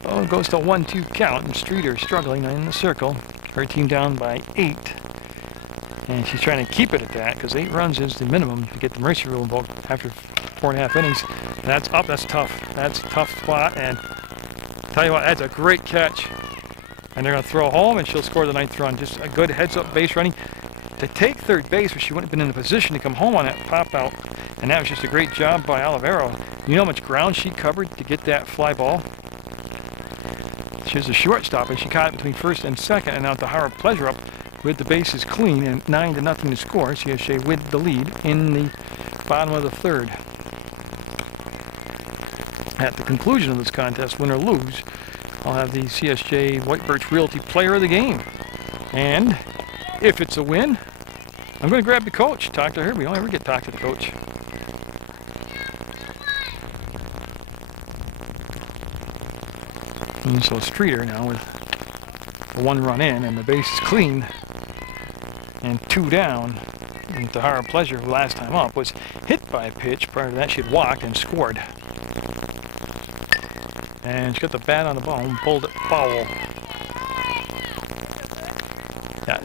So it goes to a 1-2 count, and Streeter struggling in the circle. Her team down by 8. And she's trying to keep it at that, because 8 runs is the minimum to get the Mercy rule invoked after 4.5 innings. And that's up, that's tough. That's a tough spot, and tell you what, that's a great catch. And they're going to throw home, and she'll score the 9th run. Just a good heads-up base running. To take third base, where she wouldn't have been in the position to come home on that pop-out. And that was just a great job by Olivero. You know how much ground she covered to get that fly ball? She was a shortstop, and she caught it between first and second, and now to Howard Pleasure up with the bases clean and 9-0 to score. CSJ with the lead in the bottom of the third. At the conclusion of this contest, win or lose, I'll have the CSJ White Birch Realty Player of the Game. And if it's a win, I'm going to grab the coach, talk to her. We don't ever get to talk to the coach. And so Streeter now with a 1 run in, and the base is clean, and 2 down. And Tahara Pleasure, who last time up was hit by a pitch. Prior to that, she had walked and scored. And she got the bat on the ball and pulled it foul.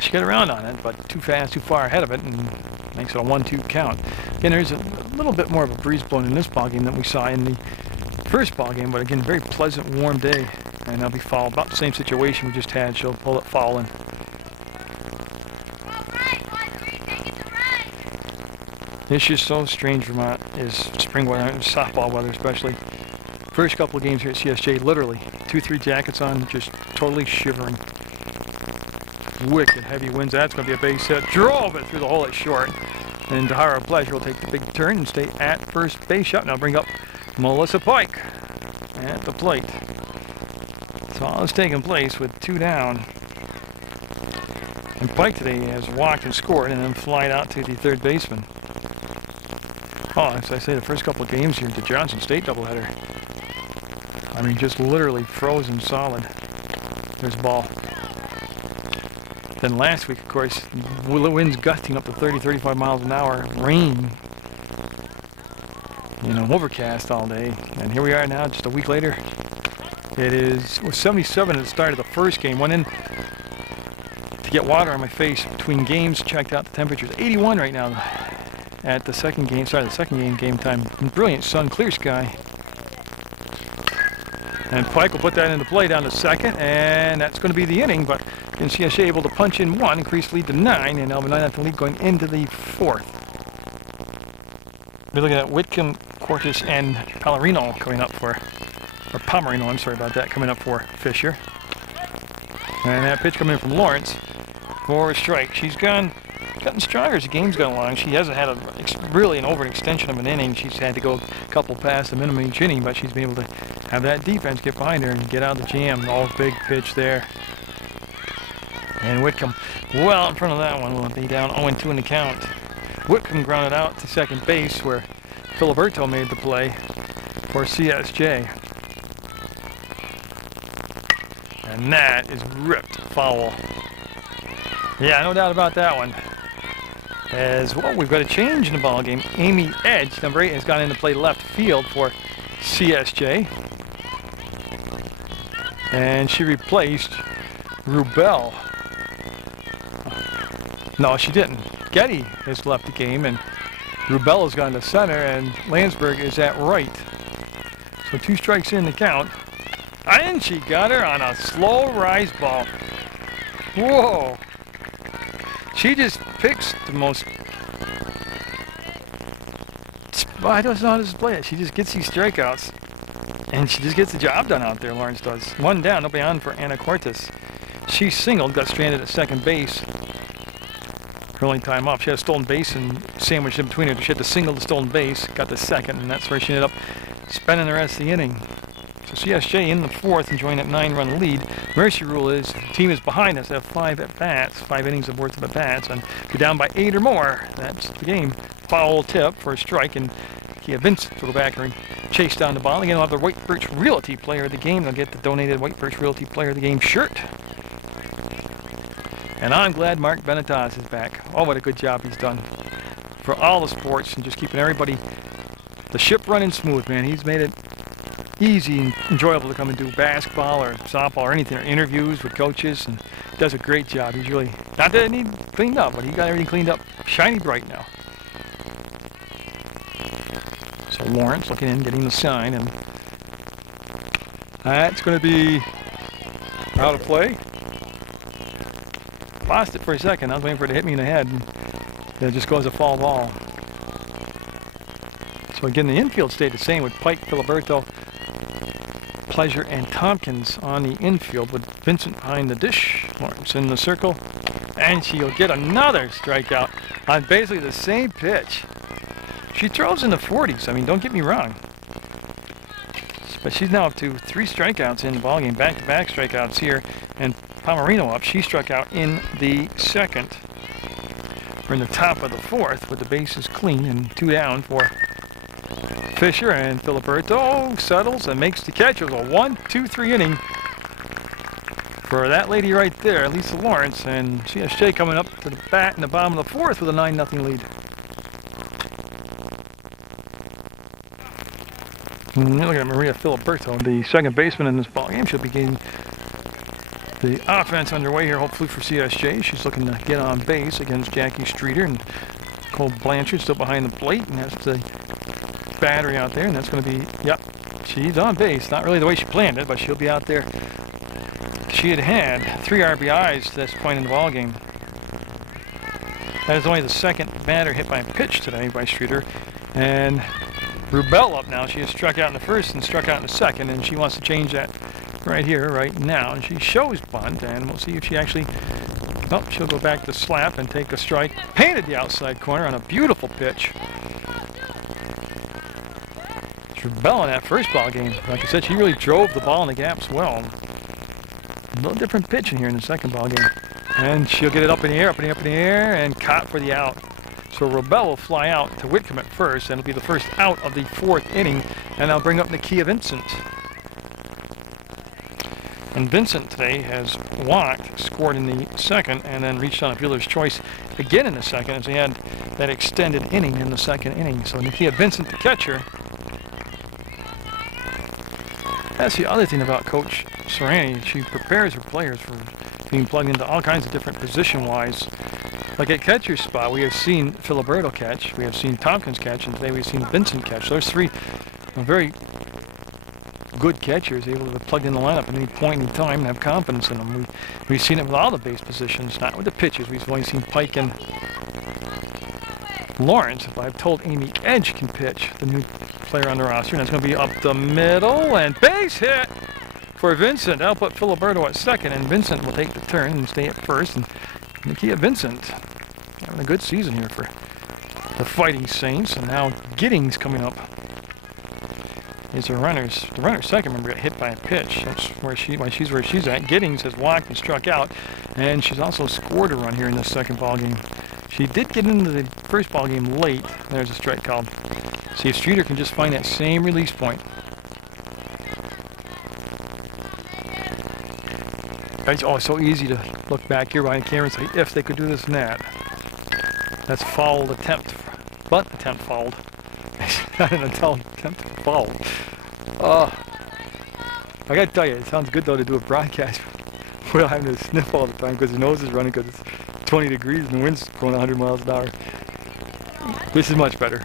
she got around on it, but too fast, too far ahead of it, and makes it a 1-2 count. Again, there's a little bit more of a breeze blowing in this ball game than we saw in the first ball game, but again, very pleasant, warm day, and that'll be foul. About the same situation we just had. She'll pull it foul in. It's just so strange, Vermont, is spring weather, softball weather especially. First couple of games here at CSJ, literally 2-3 jackets on, just totally shivering. Wicked heavy winds. That's going to be a base hit. Drove it through the hole at short. And Tahara Pleasure will take the big turn and stay at first base. Shot. Now bring up Melissa Pike at the plate. So all is taking place with 2 down. And Pike today has walked and scored and then flied out to the third baseman. Oh, as I say, the first couple of games here at the Johnson State doubleheader. I mean, just literally frozen solid. There's the ball. Then last week, of course, winds gusting up to 30-35 miles an hour, rain, you know, overcast all day. And here we are now, just a week later. It was 77 at the start of the first game. Went in to get water on my face between games, checked out the temperatures. 81 right now at the second game, game time. Brilliant sun, clear sky. And Pike will put that into play down to second, and that's going to be the inning, but CSJ able to punch in 1, increase lead to 9, and now have a 9-0 lead going into the 4th. We're looking at Whitcomb, Cortis, and Palomino coming up for, or Pomerino, I'm sorry about that, coming up for Fisher. And that pitch coming in from Lawrence for a strike. She's gotten stronger as the game's gone along. She hasn't had really an overextension of an inning. She's had to go a couple past the minimum each inning, but she's been able to have that defense get behind her and get out of the jam. All big pitch there. And Whitcomb, well in front of that one, will be down 0-2 in the count. Whitcomb grounded out to second base where Filiberto made the play for CSJ. And that is ripped foul. Yeah, no doubt about that one. As well, we've got a change in the ball game. Amy Edge, number 8, has gone in to play left field for CSJ. And she replaced Rubel. No, she didn't. Getty has left the game, and Rubel has gone to center, and Landsberg is at right. So 2 strikes in the count. And she got her on a slow rise ball. Whoa. She just picks the most... Well, I don't know how to display it. She just gets these strikeouts, and she just gets the job done out there, Lawrence does. 1 down, nobody on for Anna Cortis. She singled, got stranded at second base. Her only time off. She had a stolen base and sandwiched in between her. She had to single the stolen base, got the second, and that's where she ended up spending the rest of the inning. So CSJ in the 4th, enjoying that 9-run lead. Mercy rule is the team is behind us. They have 5 at-bats, 5 innings of worth of at-bats, and if you're down by 8 or more, that's the game. Foul tip for a strike, and Kia Vincent will go back and chase down the ball. Again, they'll have the White Birch Realty Player of the Game. They'll get the donated White Birch Realty Player of the Game shirt. And I'm glad Mark Benatas is back. Oh, what a good job he's done for all the sports and just keeping everybody, the ship running smooth, man. He's made it easy and enjoyable to come and do basketball or softball or anything, or interviews with coaches, and does a great job. He's really, not that it needs cleaned up, but he got everything cleaned up, shiny bright now. So Lawrence looking in, getting the sign, and that's going to be out of play. Lost it for a second. I was waiting for it to hit me in the head, and it just goes a foul ball. So again, the infield stayed the same with Pike, Filiberto, Pleasure, and Tompkins on the infield, with Vincent behind the dish, Lawrence in the circle, and she'll get another strikeout on basically the same pitch. She throws in the 40s. I mean, don't get me wrong, but she's now up to 3 strikeouts in the ballgame, back-to-back strikeouts here, and Pomerino up. She struck out in the 2nd. We're in the top of the 4th with the bases clean and 2 down for Fisher, and Filiberto settles and makes the catch. It was a 1-2-3 inning for that lady right there, Lisa Lawrence, and CSJ coming up to the bat in the bottom of the 4th with a 9-0 lead. And look at Maria Filiberto, the second baseman in this ball game. She'll be getting the offense underway here, hopefully for CSJ. She's looking to get on base against Jackie Streeter, and Cole Blanchard still behind the plate, and that's the battery out there, and that's going to be, yep, she's on base. Not really the way she planned it, but she'll be out there. She had 3 RBIs to this point in the ballgame. That is only the second batter hit by a pitch today by Streeter. And Rubel up now. She has struck out in the first and struck out in the second, and she wants to change that right here, right now. And she shows bunt, and we'll see if she actually, oh, she'll go back to slap and take a strike. Painted the outside corner on a beautiful pitch. Rubel in that first ball game. Like I said, she really drove the ball in the gaps well. A little different pitch in here in the second ball game. And she'll get it up in the air, up in the air, and caught for the out. So Rubel will fly out to Whitcomb at first, and it'll be the first out of the 4th inning. And I'll bring up Nakia Vincent. And Vincent today has walked, scored in the second, and then reached on a fielder's choice again in the second, as he had that extended inning in the second inning. So Nakia Vincent, the catcher. That's the other thing about Coach Serrani. She prepares her players for being plugged into all kinds of different position-wise. Like at catcher spot, we have seen Filiberto catch, we have seen Tompkins catch, and today we've seen Vincent catch. So there's 3 very good catchers able to be plugged in the lineup at any point in time and have confidence in them. We've seen it with all the base positions, not with the pitchers. We've only seen Pike and Lawrence. But I've told Amy Edge can pitch, the new player on the roster, and that's going to be up the middle, and base hit for Vincent. That'll put Filiberto at second, and Vincent will take the turn and stay at first. And Nakia Vincent having a good season here for the Fighting Saints. And now Giddings coming up is the runners. The runner second, remember, got hit by a pitch. That's where she's where she's at. Giddings has walked and struck out, and she's also scored a run here in this second ball game. She did get into the first ball game late. There's a strike called. See if Streeter can just find that same release point. It's always so easy to look back here behind the camera and say, if they could do this and that. That's fouled attempt. Bunt attempt fouled. Not an attempt fouled. I gotta tell you, it sounds good though to do a broadcast without having to sniff all the time because the nose is running because it's 20 degrees and the wind's going 100 miles an hour. This is much better.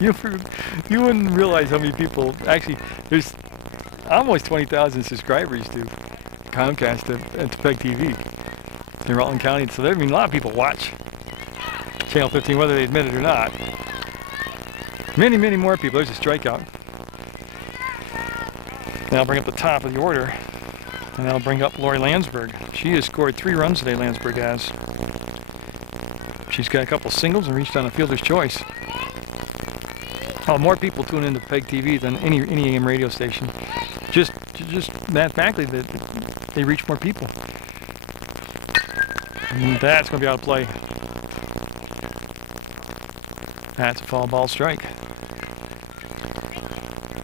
You wouldn't realize how many people, actually, there's almost 20,000 subscribers to Comcast and to PEGTV in Rutland County. So there, I mean, a lot of people watch Channel 15, whether they admit it or not. Many, many more people. There's a strikeout. Now I'll bring up the top of the order, and I'll bring up Lori Landsberg. She has scored 3 runs today, Landsberg has. She's got a couple singles and reached on a fielder's choice. Oh, more people tune into PEGTV than any AM radio station. Just mathematically, they reach more people. And that's going to be out of play. That's a foul ball strike.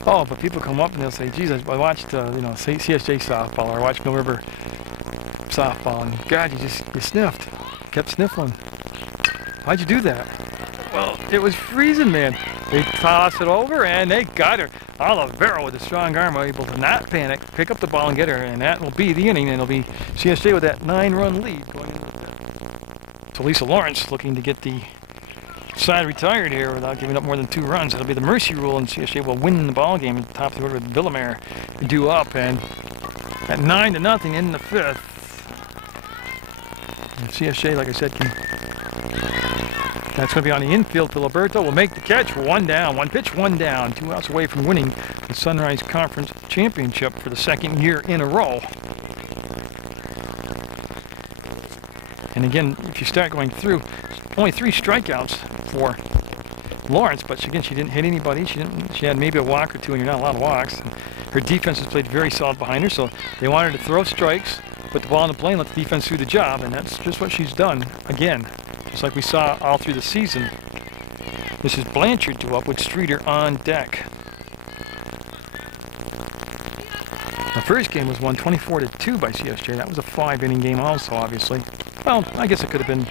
Oh, but people come up and they'll say, geez, I watched, CSJ softball, or I watched Mill River softball, and God, you sniffed. Kept sniffling. Why'd you do that? Well, it was freezing, man. They toss it over, and they got her. Olivero with a strong arm, able to not panic, pick up the ball and get her, and that will be the inning, and it'll be CSJ with that 9-run lead going into that. So Lisa Lawrence looking to get the side retired here without giving up more than 2 runs. It'll be the mercy rule, and CSJ will win the ball game at the top of the order with Villamere due up, and at 9-0 in the 5th. And CSJ, like I said, that's going to be on the infield. Filiberto will make the catch. 1 down. 1 pitch, 1 down. 2 outs away from winning the Sunrise Conference Championship for the 2nd year in a row. And again, if you start going through, only 3 strikeouts for Lawrence, but again, she didn't hit anybody. She had maybe a walk or 2, and you're not allowed walks. And her defense has played very solid behind her, so they wanted to throw strikes, put the ball on the plane, let the defense do the job, and that's just what she's done again. Just like we saw all through the season. This is Blanchard due up with Streeter on deck. The first game was won 24-2 by CSJ. That was a 5-inning game also, obviously. Well, I guess it could have been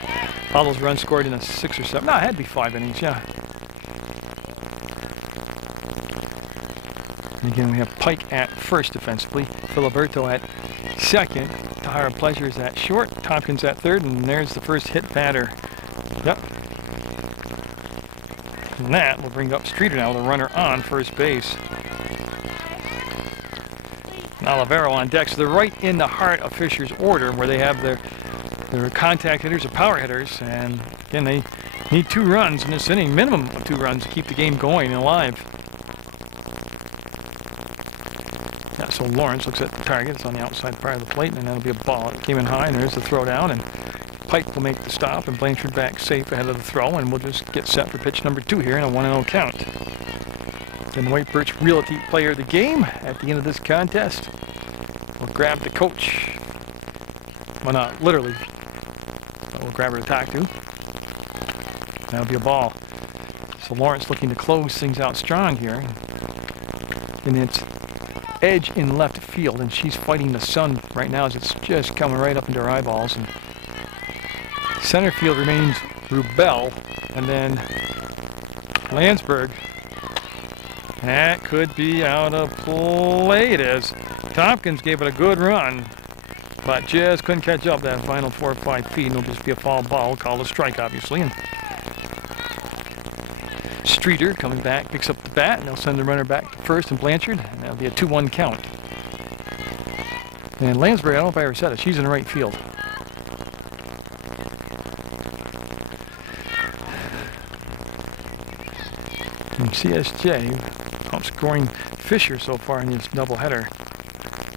all those runs scored in a 6 or 7. No, it had to be 5 innings, yeah. And again, we have Pike at first defensively, Filiberto at second, Tahara Pleasures at short, Tompkins at third, and there's the first hit batter. Yep. And that will bring up Streeter now with a runner on first base. And Olivero on deck. So they're right in the heart of Fisher's order where they have their contact hitters or power hitters. And again, they need 2 runs in this inning, minimum of 2 runs to keep the game going and alive. Yeah, so Lawrence looks at the target. It's on the outside part of the plate, and that'll be a ball. It came in high, and there's the throw down, and Pike will make the stop, and Blanchard back safe ahead of the throw, and we'll just get set for pitch number 2 here in a 1-0 count. Then the White Birch Realty player of the game at the end of this contest will grab the coach. Well, not literally, but we'll grab her to talk to. That'll be a ball. So Lawrence looking to close things out strong here. And it's edge in left field, and she's fighting the sun right now as it's just coming right up into her eyeballs. And center field remains Rubel, and then Landsberg. That could be out of play. It is. Tompkins gave it a good run, but just couldn't catch up that final 4 or 5 feet. And it'll just be a foul ball, called a strike, obviously. And Streeter coming back, picks up the bat, and they'll send the runner back to first and Blanchard, and that'll be a 2-1 count. And Landsberg, I don't know if I ever said it, she's in the right field. And CSJ outscoring Fisher so far in this doubleheader,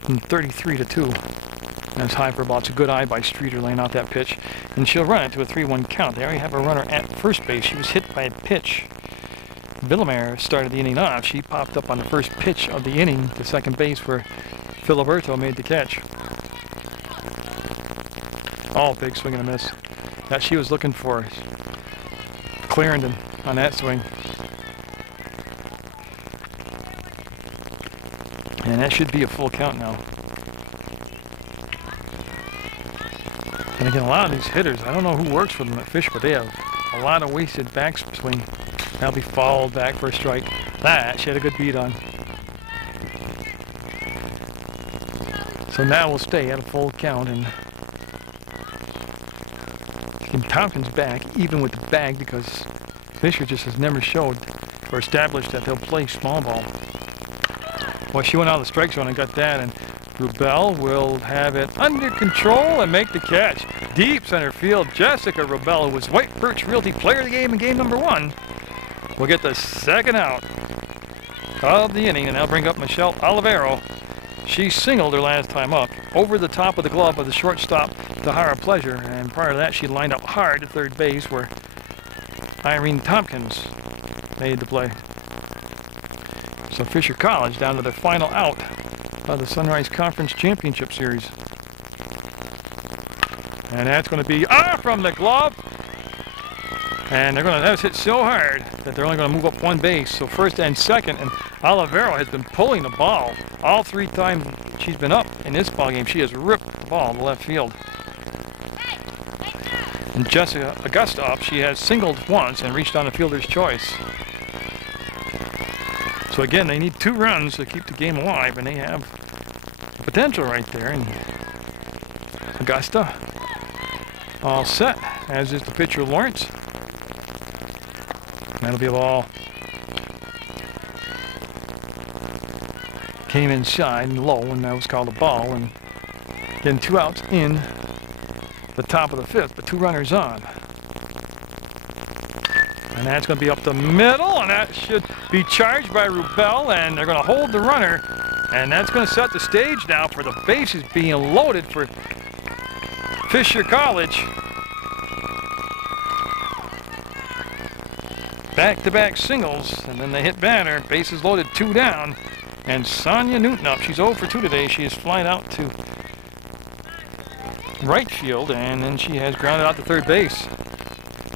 33-2. That's high for about. It's a good eye by Streeter laying out that pitch, and she'll run it to a 3-1 count. They already have a runner at first base. She was hit by a pitch. Villamere started the inning off. She popped up on the first pitch of the inning to second base where Filiberto made the catch. Oh, big swing and a miss. That she was looking for. Clarendon on that swing. And that should be a full count now. And again, a lot of these hitters, I don't know who works for them at Fish, but they have a lot of wasted backswing. That'll be fouled back for a strike. That she had a good beat on. So now we'll stay at a full count, and Tompkins back, even with the bag, because Fisher just has never showed or established that they'll play small ball. Well, she went out of the strike zone and got that, and Rubel will have it under control and make the catch. Deep center field, Jessica Rubel, who was White Birch Realty player of the game in game number 1, will get the second out of the inning, and that'll bring up Michelle Olivero. She singled her last time up over the top of the glove of the shortstop, Tahara Pleasure, and prior to that she lined up hard at third base where Irene Tompkins made the play. So Fisher College down to the final out of the Sunrise Conference Championship Series. And that's going to be from the glove. And they're going to have hit so hard that they're only going to move up 1 base. So first and second, and Olivero has been pulling the ball all 3 times she's been up in this ball game. She has ripped the ball in the left field. And Jessica Augusta up, she has singled once and reached on a fielder's choice. So again, they need 2 runs to keep the game alive, and they have potential right there. And Augusta all set, as is the pitcher Lawrence. That'll be a ball. Came inside and low, and that was called a ball. And again, 2 outs in the top of the 5th, but 2 runners on. And that's going to be up the middle, and that should be charged by Rubel, and they're going to hold the runner. And that's going to set the stage now for the bases being loaded for Fisher College. Back-to-back singles, and then they hit batter. Bases loaded, 2 down. And Sonia Newton up. She's 0 for 2 today. She is flying out to right field, and then she has grounded out to third base.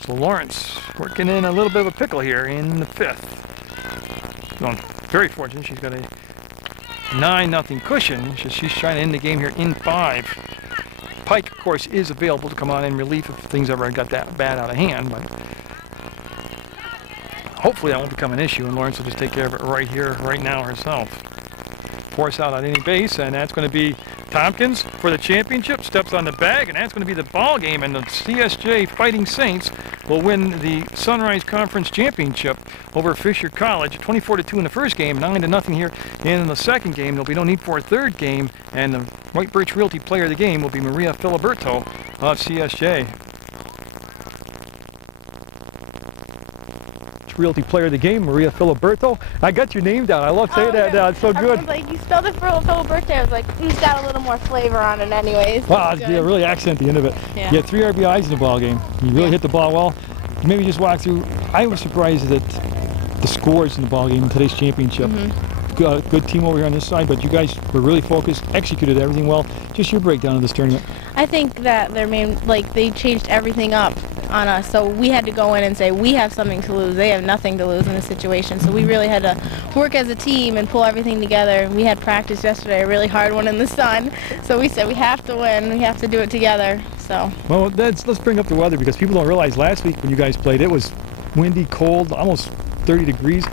So Lawrence working in a little bit of a pickle here in the 5th. Well, very fortunate. She's got a 9-0 cushion. She's trying to end the game here in 5. Pike, of course, is available to come on in relief if things ever got that bad out of hand, but hopefully that won't become an issue, and Lawrence will just take care of it right here, right now herself. force out on any base, and that's going to be Tompkins for the championship, steps on the bag, and that's going to be the ball game, and the CSJ Fighting Saints will win the Sunrise Conference Championship over Fisher College, 24-2 in the first game, 9-0 here in the second game. There'll be no need for a third game, and the White Birch Realty player of the game will be Maria Filiberto of CSJ. Realty player of the game, Maria Filiberto. I got your name down. I love saying that now. It's so good. I was like, you spelled it for Filiberto. I was like, it's got a little more flavor on it anyways. Wow, yeah, really accent the end of it. Yeah. You had 3 RBIs in the ball game. You really hit the ball well. Maybe just walk through. I was surprised at the scores in the ball game in today's championship. Good team over here on this side, but you guys were really focused, executed everything well. Just your breakdown of this tournament. I think that they changed everything up on us, so we had to go in and say we have something to lose. They have nothing to lose in this situation, so we really had to work as a team and pull everything together. We had practice yesterday, a really hard one in the sun, so we said we have to win, we have to do it together. So well, let's bring up the weather, because people don't realize last week when you guys played, it was windy, cold, almost 30 degrees.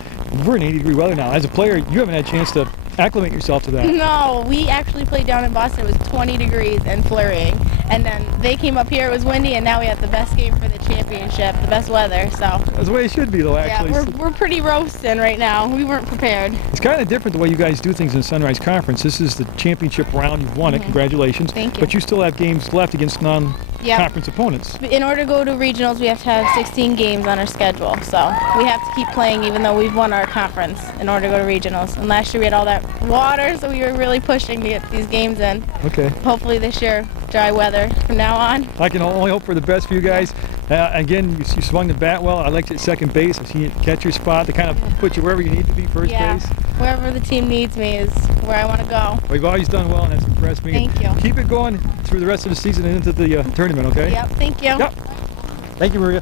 We're in 80-degree weather now. As a player, you haven't had a chance to acclimate yourself to that. No, we actually played down in Boston. It was 20 degrees and flurrying. And then they came up here, it was windy, and now we have the best game for the championship, the best weather, so. That's the way it should be, though, actually. Yeah, we're pretty roasting right now. We weren't prepared. It's kind of different the way you guys do things in the Sunrise Conference. This is the championship round. You've won it. Congratulations. Thank you. But you still have games left against non-conference opponents. In order to go to regionals, we have to have 16 games on our schedule, so we have to keep playing even though we've won our conference in order to go to regionals. And last year we had all that water, so we were really pushing to get these games in. Okay. Hopefully this year, dry weather from now on. I can only hope for the best for you guys. Again, you swung the bat well. I liked it at second base. I see you catch your spot to kind of put you wherever you need to be, first base. Wherever the team needs me is where I want to go. Well, you've always done well, and that's impressed me. Thank you. Keep it going through the rest of the season and into the tournament, okay? Yep, thank you. Yep. Thank you, Maria.